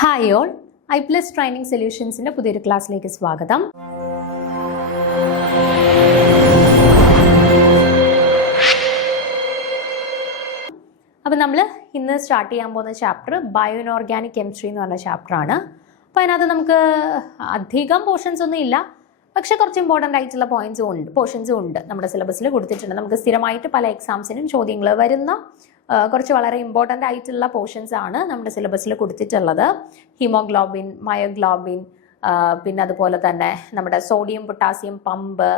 Hi all, iPlus training സൊല്യൂഷൻസിൻ്റെ പുതിയൊരു ക്ലാസ്സിലേക്ക് സ്വാഗതം. അപ്പോൾ നമ്മൾ ഇന്ന് സ്റ്റാർട്ട് ചെയ്യാൻ പോകുന്ന ചാപ്റ്റർ ബയോ ഇനോർഗാനിക് കെമിസ്ട്രി എന്ന് പറഞ്ഞ ചാപ്റ്ററാണ്. അപ്പോൾ അതിനകത്ത് നമുക്ക് അധികം പോർഷൻസ് ഒന്നും ഇല്ല, പക്ഷേ കുറച്ച് ഇമ്പോർട്ടൻ്റ് ആയിട്ടുള്ള പോർഷൻസും ഉണ്ട് നമ്മുടെ സിലബസിൽ കൊടുത്തിട്ടുണ്ട്. നമുക്ക് സ്ഥിരമായിട്ട് പല എക്സാംസിനും ചോദ്യങ്ങൾ വരുന്ന കുറച്ച് വളരെ ഇമ്പോർട്ടൻ്റ് ആയിട്ടുള്ള പോർഷൻസ് ആണ് നമ്മുടെ സിലബസിൽ കൊടുത്തിട്ടുള്ളത്. ഹീമോഗ്ലോബിൻ, മയോഗ്ലോബിൻ, പിന്നെ അതുപോലെ തന്നെ നമ്മുടെ sodium potassium pump,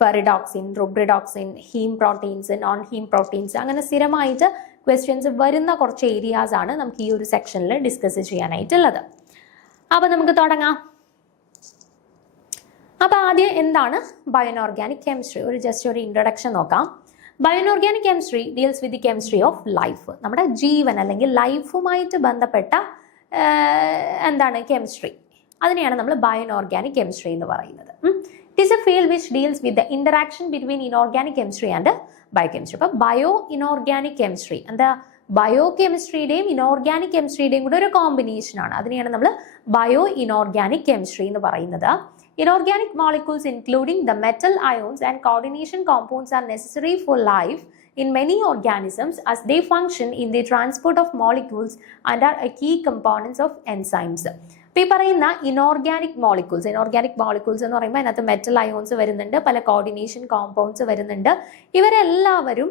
ferredoxin, rubredoxin, heme proteins, non heme proteins, അങ്ങനെ സ്ഥിരമായിട്ട് ക്വസ്റ്റ്യൻസ് വരുന്ന കുറച്ച് ഏരിയാസ് ആണ് നമുക്ക് ഈ ഒരു സെക്ഷനിൽ ഡിസ്കസ് ചെയ്യാനായിട്ടുള്ളത്. അപ്പോൾ നമുക്ക് തുടങ്ങാം. അപ്പോൾ ആദ്യം എന്താണ് ബയോ ഇനോർഗാനിക് കെമിസ്ട്രി, ജസ്റ്റ് ഒരു ഇൻട്രൊഡക്ഷൻ നോക്കാം. Bio inorganic chemistry deals with the chemistry of life. നമ്മുടെ ജീവൻ അല്ലെങ്കിൽ ലൈഫുമായിട്ട് ബന്ധപ്പെട്ട എന്താണ് കെമിസ്ട്രി, അതിനെയാണ് നമ്മൾ ബയോ ഇനോർഗാനിക് കെമിസ്ട്രി എന്ന് പറയുന്നത്. It is A field which deals with the interaction between inorganic chemistry and biochemistry. അപ്പോൾ ബയോ ഇനോർഗാനിക് കെമിസ്ട്രി എന്താ, ബയോ കെമിസ്ട്രിയുടെയും ഇനോർഗാനിക് കെമിസ്ട്രിയുടെയും കൂടെ ഒരു കോമ്പിനേഷനാണ്. അതിനെയാണ് നമ്മൾ ബയോ ഇനോർഗാനിക് കെമിസ്ട്രി എന്ന് പറയുന്നത്. Inorganic molecules including the metal ions and coordination compounds are necessary for life in many organisms as they function in the transport of molecules and are a key components of enzymes. ഇപ്പോൾ ഈ പറയുന്ന inorganic molecules എന്ന് പറയുമ്പോൾ അതിനകത്ത് metal ions വരുന്നുണ്ട്, പല coordination compounds വരുന്നുണ്ട്. ഇവരെല്ലാവരും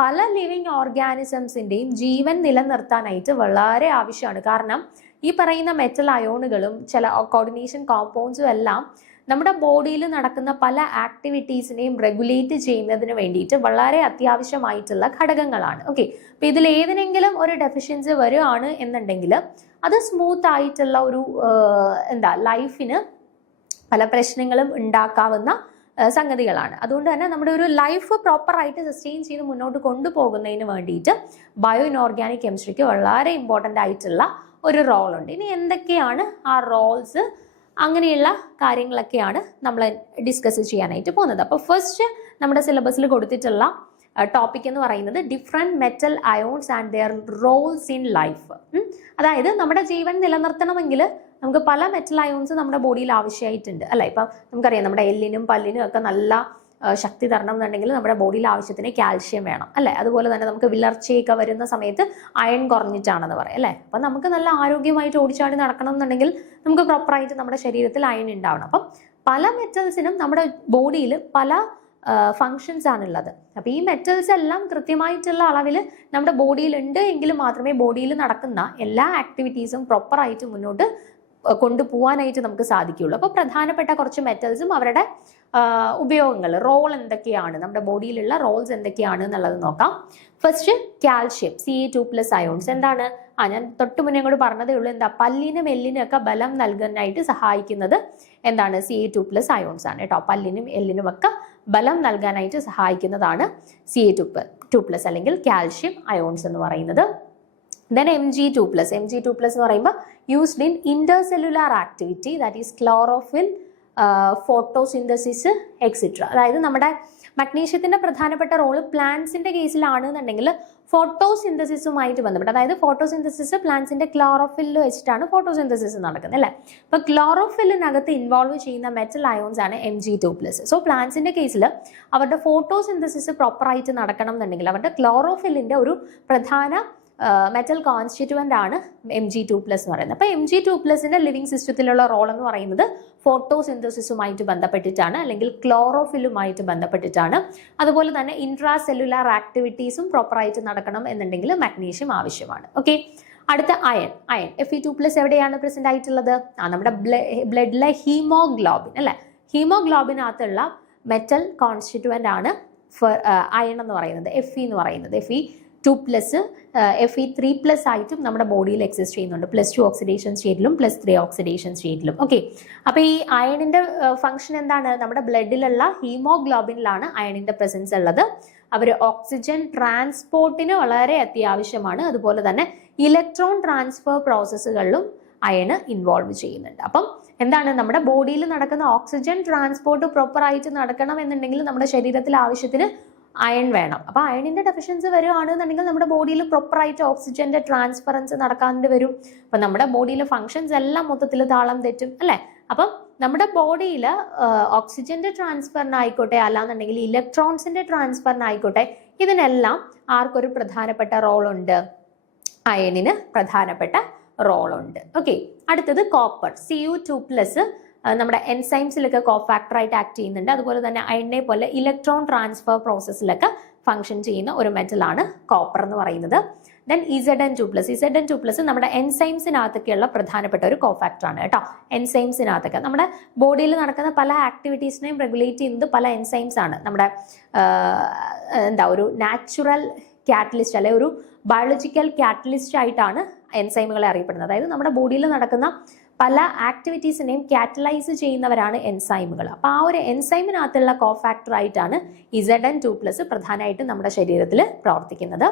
പല ലിവിങ് ഓർഗാനിസംസിൻ്റെയും ജീവൻ നിലനിർത്താനായിട്ട് വളരെ ആവശ്യമാണ്. കാരണം ഈ പറയുന്ന മെറ്റൽ അയോണുകളും ചില കോർഡിനേഷൻ കോമ്പൗണ്ട്സും എല്ലാം നമ്മുടെ ബോഡിയിൽ നടക്കുന്ന പല ആക്ടിവിറ്റീസിനെയും റെഗുലേറ്റ് ചെയ്യുന്നതിന് വേണ്ടിയിട്ട് വളരെ അത്യാവശ്യമായിട്ടുള്ള ഘടകങ്ങളാണ്. ഓക്കെ, അപ്പോൾ ഇതിൽ ഏതിനെങ്കിലും ഒരു ഡെഫിഷ്യൻസി വരികയാണ് എന്നുണ്ടെങ്കിൽ അത് സ്മൂത്ത് ആയിട്ടുള്ള ഒരു ലൈഫിന് പല പ്രശ്നങ്ങളും ഉണ്ടാക്കാവുന്ന സംഗതികളാണ്. അതുകൊണ്ട് തന്നെ നമ്മുടെ ഒരു ലൈഫ് പ്രോപ്പറായിട്ട് സസ്റ്റെയിൻ ചെയ്ത് മുന്നോട്ട് കൊണ്ടുപോകുന്നതിന് വേണ്ടിയിട്ട് ബയോ ഇനോർഗാനിക് കെമിസ്ട്രിക്ക് വളരെ ഇമ്പോർട്ടൻ്റ് ആയിട്ടുള്ള ഒരു റോളുണ്ട്. ഇനി എന്തൊക്കെയാണ് ആ റോൾസ്, അങ്ങനെയുള്ള കാര്യങ്ങളൊക്കെയാണ് നമ്മൾ ഡിസ്കസ് ചെയ്യാനായിട്ട് പോകുന്നത്. അപ്പോൾ ഫസ്റ്റ് നമ്മുടെ സിലബസിൽ കൊടുത്തിട്ടുള്ള ടോപ്പിക് എന്ന് പറയുന്നത് different metal ions and their Rolls in life. അതായത് നമ്മുടെ ജീവൻ നിലനിർത്തണമെങ്കിൽ നമുക്ക് പല മെറ്റൽ അയോൺസ് നമ്മുടെ ബോഡിയിൽ ആവശ്യമായിട്ടുണ്ട്, അല്ലേ? ഇപ്പം നമുക്കറിയാം നമ്മുടെ എല്ലിനും പല്ലിനും ഒക്കെ നല്ല ശക്തി തരണം എന്നുണ്ടെങ്കിൽ നമ്മുടെ ബോഡിയിൽ ആവശ്യത്തിന് കാൽഷ്യം വേണം, അല്ലേ? അതുപോലെ തന്നെ നമുക്ക് വിളർച്ചയൊക്കെ വരുന്ന സമയത്ത് അയൺ കുറഞ്ഞിട്ടാണെന്ന് പറയാം, അല്ലേ? അപ്പം നമുക്ക് നല്ല ആരോഗ്യമായിട്ട് ഓടിച്ചാടി നടക്കണം എന്നുണ്ടെങ്കിൽ നമുക്ക് പ്രോപ്പറായിട്ട് നമ്മുടെ ശരീരത്തിൽ അയൺ ഉണ്ടാവണം. അപ്പം പല മെറ്റൽസിനും നമ്മുടെ ബോഡിയിൽ പല ഫങ്ഷൻസ് ആണുള്ളത്. അപ്പോൾ ഈ മെറ്റൽസ് എല്ലാം കൃത്യമായിട്ടുള്ള അളവിൽ നമ്മുടെ ബോഡിയിൽ ഉണ്ട് എങ്കിൽ മാത്രമേ ബോഡിയിൽ നടക്കുന്ന എല്ലാ ആക്ടിവിറ്റീസും പ്രോപ്പറായിട്ട് മുന്നോട്ട് കൊണ്ടുപോകാനായിട്ട് നമുക്ക് സാധിക്കുകയുള്ളൂ. അപ്പോൾ പ്രധാനപ്പെട്ട കുറച്ച് മെറ്റൽസും അവരുടെ ഉപയോഗങ്ങൾ, റോൾ എന്തൊക്കെയാണ്, നമ്മുടെ ബോഡിയിലുള്ള റോൾസ് എന്തൊക്കെയാണ് എന്നുള്ളത് നോക്കാം. First calcium, Ca2+ ions. എന്താണ്? ഞാൻ തൊട്ട് മുന്നേ കൂടി പറഞ്ഞതേ ഉള്ളൂ. പല്ലിനും എല്ലിനും ഒക്കെ ബലം നൽകാനായിട്ട് സഹായിക്കുന്നത് എന്താണ്? Ca2+ അയോൺസ് ആണ് കേട്ടോ. പല്ലിനും എല്ലിനും ഒക്കെ ബലം നൽകാനായിട്ട് സഹായിക്കുന്നതാണ് Ca2+ അല്ലെങ്കിൽ കാൽഷ്യം അയോൺസ് എന്ന് പറയുന്നത്. Then Mg2+. Mg2+ എന്ന് പറയുമ്പോൾ used in intercellular activity, that is chlorophyll, photosynthesis etcetera. അതായത് നമ്മുടെ മഗ്നീഷ്യത്തിന്റെ പ്രധാനപ്പെട്ട റോള് പ്ലാന്റ്സിന്റെ കേസിലാണെന്നുണ്ടെങ്കിൽ ഫോട്ടോസിന്തസിസുമായിട്ട് ബന്ധപ്പെട്ട്, അതായത് ഫോട്ടോസിന്തസിസ് പ്ലാന്റ്സിന്റെ ക്ലോറോഫിൽ വെച്ചിട്ടാണ് ഫോട്ടോസിന്തസിസ് നടക്കുന്നത്, അല്ലേ? അപ്പോൾ ക്ലോറോഫിലിനകത്ത് ഇൻവോൾവ് ചെയ്യുന്ന മെറ്റൽ അയോൺസ് ആണ് Mg2+. സോ പ്ലാന്റ്സിന്റെ കേസിൽ അവരുടെ ഫോട്ടോസിന്തസിസ് പ്രോപ്പറായിട്ട് നടക്കണം എന്നുണ്ടെങ്കിൽ അവരുടെ ക്ലോറോഫിലിന്റെ ഒരു പ്രധാന മെറ്റൽ കോൺസ്റ്റിറ്റ്യൂവൻ്റ് ആണ് Mg2+ എന്ന് പറയുന്നത്. അപ്പോൾ Mg2+ന്റെ ലിവിങ് സിസ്റ്റത്തിലുള്ള റോൾ എന്ന് പറയുന്നത് ഫോട്ടോസിന്തസിസുമായിട്ട് ബന്ധപ്പെട്ടിട്ടാണ്, അല്ലെങ്കിൽ ക്ലോറോഫിലുമായിട്ട് ബന്ധപ്പെട്ടിട്ടാണ്. അതുപോലെ തന്നെ ഇൻട്രാ സെല്ലുലാർ ആക്ടിവിറ്റീസും പ്രോപ്പറായിട്ട് നടക്കണം എന്നുണ്ടെങ്കിൽ മഗ്നീഷ്യം ആവശ്യമാണ്. ഓക്കെ, അടുത്ത അയൺ. Fe2+ എവിടെയാണ് പ്രസന്റ് ആയിട്ടുള്ളത്? നമ്മുടെ ബ്ലഡിലെ ഹീമോഗ്ലോബിൻ, അല്ലേ? ഹീമോഗ്ലോബിനകത്തുള്ള മെറ്റൽ കോൺസ്റ്റിറ്റ്യൂവൻ്റ് ആണ് അയൺ എന്ന് പറയുന്നത്, Fe എന്ന് പറയുന്നത്. Fe2+, Fe3+ ആയിട്ടും നമ്മുടെ ബോഡിയിൽ എക്സിസ്റ്റ് ചെയ്യുന്നുണ്ട്. +2 ഓക്സിഡേഷൻ സ്റ്റേറ്റിലും +3 ഓക്സിഡേഷൻ സ്റ്റേറ്റിലും. ഓക്കെ, അപ്പോൾ ഈ അയണിന്റെ ഫംഗ്ഷൻ എന്താണ്? നമ്മുടെ ബ്ലഡിലുള്ള ഹീമോഗ്ലോബിനിലാണ് അയണിന്റെ പ്രസൻസ് ഉള്ളത്. അവർ ഓക്സിജൻ ട്രാൻസ്പോർട്ടിന് വളരെ അത്യാവശ്യമാണ്. അതുപോലെ തന്നെ ഇലക്ട്രോൺ ട്രാൻസ്ഫർ പ്രോസസ്സുകളിലും അയണ് ഇൻവോൾവ് ചെയ്യുന്നുണ്ട്. അപ്പം എന്താണ്, നമ്മുടെ ബോഡിയിൽ നടക്കുന്ന ഓക്സിജൻ ട്രാൻസ്പോർട്ട് പ്രോപ്പറായിട്ട് നടക്കണം എന്നുണ്ടെങ്കിൽ നമ്മുടെ ശരീരത്തിൽ ആവശ്യത്തിന് അയൺ വേണം. അപ്പോൾ അയണിന്റെ ഡെഫിഷ്യൻസി വരികയാണെന്നുണ്ടെങ്കിൽ നമ്മുടെ ബോഡിയിൽ പ്രോപ്പറായിട്ട് ഓക്സിജന്റെ ട്രാൻസ്ഫറൻസ് നടക്കാണ്ട് വരും. അപ്പം നമ്മുടെ ബോഡിയിലെ ഫങ്ഷൻസ് എല്ലാം മൊത്തത്തിൽ താളം തെറ്റും അല്ലേ. അപ്പം നമ്മുടെ ബോഡിയിൽ ഓക്സിജന്റെ ട്രാൻസ്ഫറിനായിക്കോട്ടെ അല്ലാന്നുണ്ടെങ്കിൽ ഇലക്ട്രോൺസിന്റെ ട്രാൻസ്ഫറിനായിക്കോട്ടെ ഇതിനെല്ലാം ആർക്കൊരു പ്രധാനപ്പെട്ട റോളുണ്ട്? അയണിന് പ്രധാനപ്പെട്ട റോളുണ്ട്. ഓക്കെ, അടുത്തത് കോപ്പർ. Cu2+ നമ്മുടെ എൻസൈംസിലൊക്കെ കോഫാക്ടറായിട്ട് ആക്ട് ചെയ്യുന്നുണ്ട്. അതുപോലെ തന്നെ അയണിനെ പോലെ ഇലക്ട്രോൺ ട്രാൻസ്ഫർ പ്രോസസ്സിലൊക്കെ ഫംഗ്ഷൻ ചെയ്യുന്ന ഒരു മെറ്റലാണ് കോപ്പർ എന്ന് പറയുന്നത്. ദെൻ Zn2+ നമ്മുടെ എൻസൈംസിനകത്തൊക്കെയുള്ള പ്രധാനപ്പെട്ട ഒരു കോഫാക്ടറാണ് കേട്ടോ. എൻസൈംസിനകത്തൊക്കെ നമ്മുടെ ബോഡിയിൽ നടക്കുന്ന പല ആക്ടിവിറ്റീസിനെയും റെഗുലേറ്റ് ചെയ്യുന്നത് പല എൻസൈംസ് ആണ്. നമ്മുടെ ഒരു നാച്ചുറൽ കാറ്റലിസ്റ്റ് അല്ലെ ഒരു ബയോളജിക്കൽ കാറ്റലിസ്റ്റ് ആയിട്ടാണ് എൻസൈമുകളെ അറിയപ്പെടുന്നത്. അതായത് നമ്മുടെ ബോഡിയിൽ നടക്കുന്ന പല ആക്ടിവിറ്റീസിനെയും കാറ്റലൈസ് ചെയ്യുന്നവരാണ് എൻസൈമുകൾ. അപ്പോൾ ആ ഒരു എൻസൈമിനകത്തുള്ള കോഫാക്ടർ ആയിട്ടാണ് Zn2+ പ്രധാനമായിട്ടും നമ്മുടെ ശരീരത്തിൽ പ്രവർത്തിക്കുന്നത്.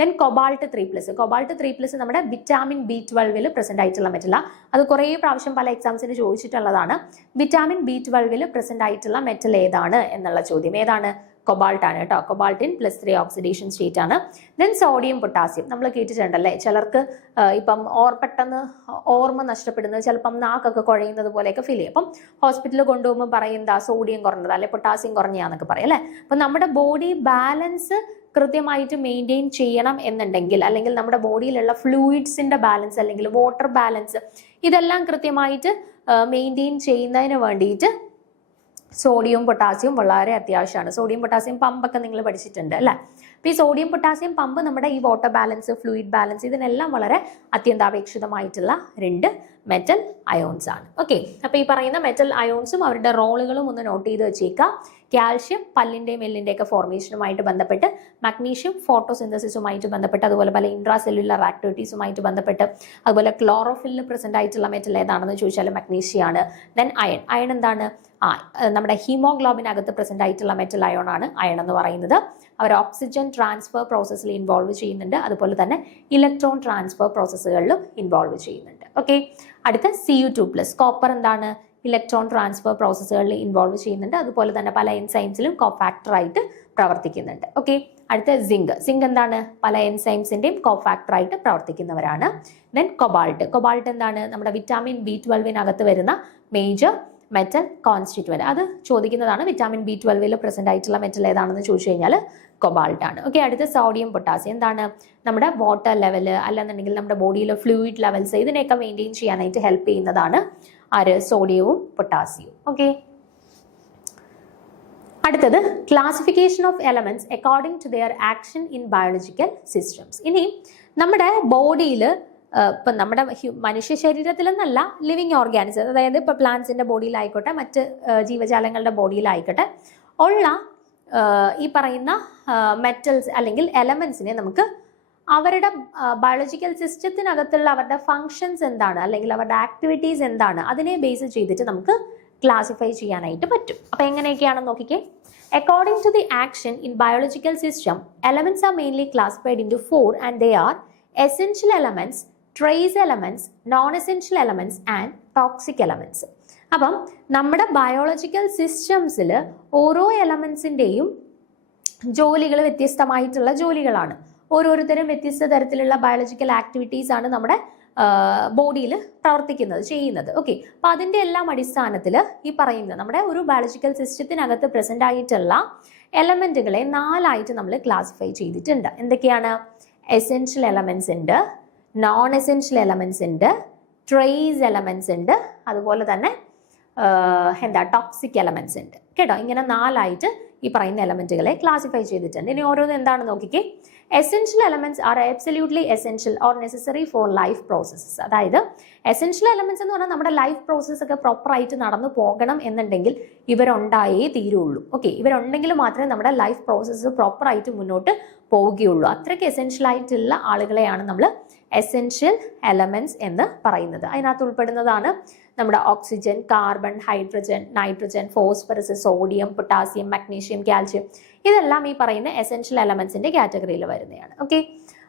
ദെൻ Cobalt3+ നമ്മുടെ വിറ്റാമിൻ B12 പ്രസന്റ് ആയിട്ടുള്ള മെറ്റല. അത് കുറേ പ്രാവശ്യം പല എക്സാംസിന് ചോദിച്ചിട്ടുള്ളതാണ്. വിറ്റാമിൻ B12 പ്രസന്റ് ആയിട്ടുള്ള മെറ്റൽ ഏതാണ് എന്നുള്ള ചോദ്യം. ഏതാണ്? കൊബാൾട്ട് ആണ് കേട്ടോ. കൊബാൾട്ടിൻ +3 ഓക്സിഡേഷൻ സ്റ്റേറ്റ് ആണ്. ദെൻ സോഡിയം പൊട്ടാസ്യം നമ്മൾ കേട്ടിട്ടുണ്ടല്ലേ. ചിലർക്ക് ഇപ്പം പെട്ടെന്ന് ഓർമ്മ നഷ്ടപ്പെടുന്നത്, ചിലപ്പം നാക്കൊക്കെ കുഴയുന്നത് പോലെയൊക്കെ ഫീൽ ചെയ്യും. അപ്പം ഹോസ്പിറ്റലിൽ കൊണ്ടുപോകുമ്പോൾ പറയുന്നത് സോഡിയം കുറഞ്ഞത് അല്ലെ പൊട്ടാസ്യം കുറഞ്ഞാന്നൊക്കെ പറയും അല്ലേ. അപ്പം നമ്മുടെ ബോഡി ബാലൻസ് കൃത്യമായിട്ട് മെയിൻറ്റെയിൻ ചെയ്യണം എന്നുണ്ടെങ്കിൽ, അല്ലെങ്കിൽ നമ്മുടെ ബോഡിയിലുള്ള ഫ്ലൂയിഡ്സിന്റെ ബാലൻസ് അല്ലെങ്കിൽ വാട്ടർ ബാലൻസ് ഇതെല്ലാം കൃത്യമായിട്ട് മെയിൻറ്റെയിൻ ചെയ്യുന്നതിന് വേണ്ടിയിട്ട് സോഡിയം പൊട്ടാസ്യം വളരെ അത്യാവശ്യമാണ്. സോഡിയം പൊട്ടാസ്യം പമ്പൊക്കെ നിങ്ങൾ പഠിച്ചിട്ടുണ്ട് അല്ലേ. അപ്പോൾ ഈ സോഡിയം പൊട്ടാസ്യം പമ്പ് നമ്മുടെ ഈ വാട്ടർ ബാലൻസ് ഫ്ലൂയിഡ് ബാലൻസ് ഇതിനെല്ലാം വളരെ അത്യന്താപേക്ഷിതമായിട്ടുള്ള 2 മെറ്റൽ അയോൺസ് ആണ്. ഓക്കെ, അപ്പോൾ ഈ പറയുന്ന മെറ്റൽ അയോൺസും അവരുടെ റോളുകളും ഒന്ന് നോട്ട് ചെയ്ത് വെച്ചേക്കാം. കാൽഷ്യം പല്ലിൻ്റെയും എല്ലിൻ്റെയൊക്കെ ഫോർമേഷനുമായിട്ട് ബന്ധപ്പെട്ട്, മഗ്നീഷ്യം ഫോട്ടോസിന്തസിസുമായിട്ട് ബന്ധപ്പെട്ട്, അതുപോലെ പല ഇൻട്രാ സെല്ലുലാർ ആക്ടിവിറ്റീസുമായിട്ട് ബന്ധപ്പെട്ട്, അതുപോലെ ക്ലോറോഫില്ലിൽ പ്രസന്റ് ആയിട്ടുള്ള മെറ്റൽ ഏതാണെന്ന് ചോദിച്ചാൽ മഗ്നീഷ്യമാണ്. ദെൻ അയൺ എന്താണ്? നമ്മുടെ ഹീമോഗ്ലോബിനകത്ത് പ്രസന്റ് ആയിട്ടുള്ള മെറ്റൽ അയോൺ ആണ് അയൺ എന്ന് പറയുന്നത്. അവർ ഓക്സിജൻ ട്രാൻസ്ഫർ പ്രോസസ്സിൽ ഇൻവോൾവ് ചെയ്യുന്നുണ്ട്. അതുപോലെ തന്നെ ഇലക്ട്രോൺ ട്രാൻസ്ഫർ പ്രോസസ്സുകളിലും ഇൻവോൾവ് ചെയ്യുന്നുണ്ട്. ഓക്കെ, അടുത്ത Cu2+. കോപ്പർ എന്താണ്? ഇലക്ട്രോൺ ട്രാൻസ്ഫർ പ്രോസസ്സുകളിൽ ഇൻവോൾവ് ചെയ്യുന്നുണ്ട്. അതുപോലെ തന്നെ പല എൻസൈംസിലും കോഫാക്ടറായിട്ട് പ്രവർത്തിക്കുന്നുണ്ട്. ഓക്കെ, അടുത്ത സിങ്ക് എന്താണ്? പല എൻസൈംസിന്റെയും കോഫാക്ടറായിട്ട് പ്രവർത്തിക്കുന്നവരാണ്. ദെൻ കൊബാൾട്ട് എന്താണ്? നമ്മുടെ വിറ്റാമിൻ B12 വരുന്ന മേജർ മെറ്റൽ കോൺസ്റ്റിറ്റ്യൂവന്റ്. അത് ചോദിക്കുന്നതാണ്. വിറ്റാമിൻ B12 പ്രസന്റ് ആയിട്ടുള്ള മെറ്റൽ ഏതാണെന്ന് ചോദിച്ചു കഴിഞ്ഞാൽ കൊബാൾട്ട് ആണ്. ഓക്കെ, അടുത്ത സോഡിയം പൊട്ടാസ്യം എന്താണ്? നമ്മുടെ വാട്ടർ ലെവല് അല്ലെന്നുണ്ടെങ്കിൽ നമ്മുടെ ബോഡിയിലെ ഫ്ലൂയിഡ് ലെവൽസ് ഇതിനെയൊക്കെ മെയിൻറ്റെയിൻ ചെയ്യാനായിട്ട് ഹെൽപ്പ് ചെയ്യുന്നതാണ് സോഡിയവും പൊട്ടാസ്യവും. ഓക്കെ, അടുത്തത് classification of elements according to their action in biological systems. ഇനി നമ്മുടെ ബോഡിയിൽ ഇപ്പം നമ്മുടെ മനുഷ്യ ശരീരത്തിലെന്നല്ല, ലിവിങ് ഓർഗാനിസം, അതായത് ഇപ്പോൾ പ്ലാന്റ്സിൻ്റെ ബോഡിയിലായിക്കോട്ടെ മറ്റ് ജീവജാലങ്ങളുടെ ബോഡിയിലായിക്കോട്ടെ ഉള്ള ഈ പറയുന്ന മെറ്റൽസ് അല്ലെങ്കിൽ എലമെന്റ്സിനെ നമുക്ക് അവരുടെ ബയോളജിക്കൽ സിസ്റ്റത്തിനകത്തുള്ള അവരുടെ ഫങ്ഷൻസ് എന്താണ് അല്ലെങ്കിൽ അവരുടെ ആക്ടിവിറ്റീസ് എന്താണ് അതിനെ ബേസ് ചെയ്തിട്ട് നമുക്ക് ക്ലാസിഫൈ ചെയ്യാനായിട്ട് പറ്റും. അപ്പം എങ്ങനെയൊക്കെയാണെന്ന് നോക്കിക്കേ. According to the action in biological system, elements are mainly classified into 4 and they are essential elements, trace elements, non-essential elements and toxic elements. അപ്പം നമ്മുടെ ബയോളജിക്കൽ സിസ്റ്റംസിൽ ഓരോ എലമെന്റ്സിൻ്റെയും ജോലികൾ വ്യത്യസ്തമായിട്ടുള്ള ജോലികളാണ്. ഓരോരുത്തരും വ്യത്യസ്ത തരത്തിലുള്ള ബയോളജിക്കൽ ആക്ടിവിറ്റീസ് ആണ് നമ്മുടെ ബോഡിയിൽ ചെയ്യുന്നത്. ഓക്കെ, അപ്പം അതിൻ്റെ എല്ലാം അടിസ്ഥാനത്തിൽ ഈ പറയുന്നത് നമ്മുടെ ഒരു ബയോളജിക്കൽ സിസ്റ്റത്തിനകത്ത് പ്രസന്റ് ആയിട്ടുള്ള എലമെന്റുകളെ 4ആയിട്ട് നമ്മൾ ക്ലാസിഫൈ ചെയ്തിട്ടുണ്ട്. എന്തൊക്കെയാണ്? എസെൻഷ്യൽ എലമെന്റ്സ് ഉണ്ട്, നോൺ എസെൻഷ്യൽ എലമെന്റ്സ് ഉണ്ട്, ട്രേസ് എലമെന്റ്സ് ഉണ്ട്, അതുപോലെ തന്നെ ടോക്സിക് എലമെന്റ്സ് ഉണ്ട് കേട്ടോ. ഇങ്ങനെ 4ആയിട്ട് ഈ പറയുന്ന എലമെന്റുകളെ ക്ലാസിഫൈ ചെയ്തിട്ടുണ്ട്. ഇനി ഓരോന്ന് എന്താണെന്ന് നോക്കിക്കേ. Essential elements are absolutely essential or necessary four life processes. അതായത് എസെൻഷ്യൽ എലമെന്റ്സ് എന്ന് പറഞ്ഞാൽ നമ്മുടെ ലൈഫ് പ്രോസസ്സ് ഒക്കെ പ്രോപ്പറായിട്ട് നടന്നു പോകണം എന്നുണ്ടെങ്കിൽ ഇവരുണ്ടായേ തീരുള്ളൂ. ഓക്കെ, ഇവരുണ്ടെങ്കിൽ മാത്രമേ നമ്മുടെ ലൈഫ് പ്രോസസ്സ് പ്രോപ്പറായിട്ട് മുന്നോട്ട് പോവുകയുള്ളൂ. അത്രയ്ക്ക് എസെൻഷ്യൽ ആയിട്ടുള്ള ആളുകളെയാണ് നമ്മൾ എസെൻഷ്യൽ എലമെന്റ്സ് എന്ന് പറയുന്നത്. അതിനകത്ത് ഉൾപ്പെടുന്നതാണ് നമ്മുടെ oxygen, carbon, hydrogen, nitrogen, phosphorus, sodium, potassium, magnesium, calcium. ഇതെല്ലാം ഈ പറയുന്ന എസെൻഷ്യൽ എലമെന്റ്സിന്റെ കാറ്റഗറിയിൽ വരുന്നതാണ്. ഓക്കെ,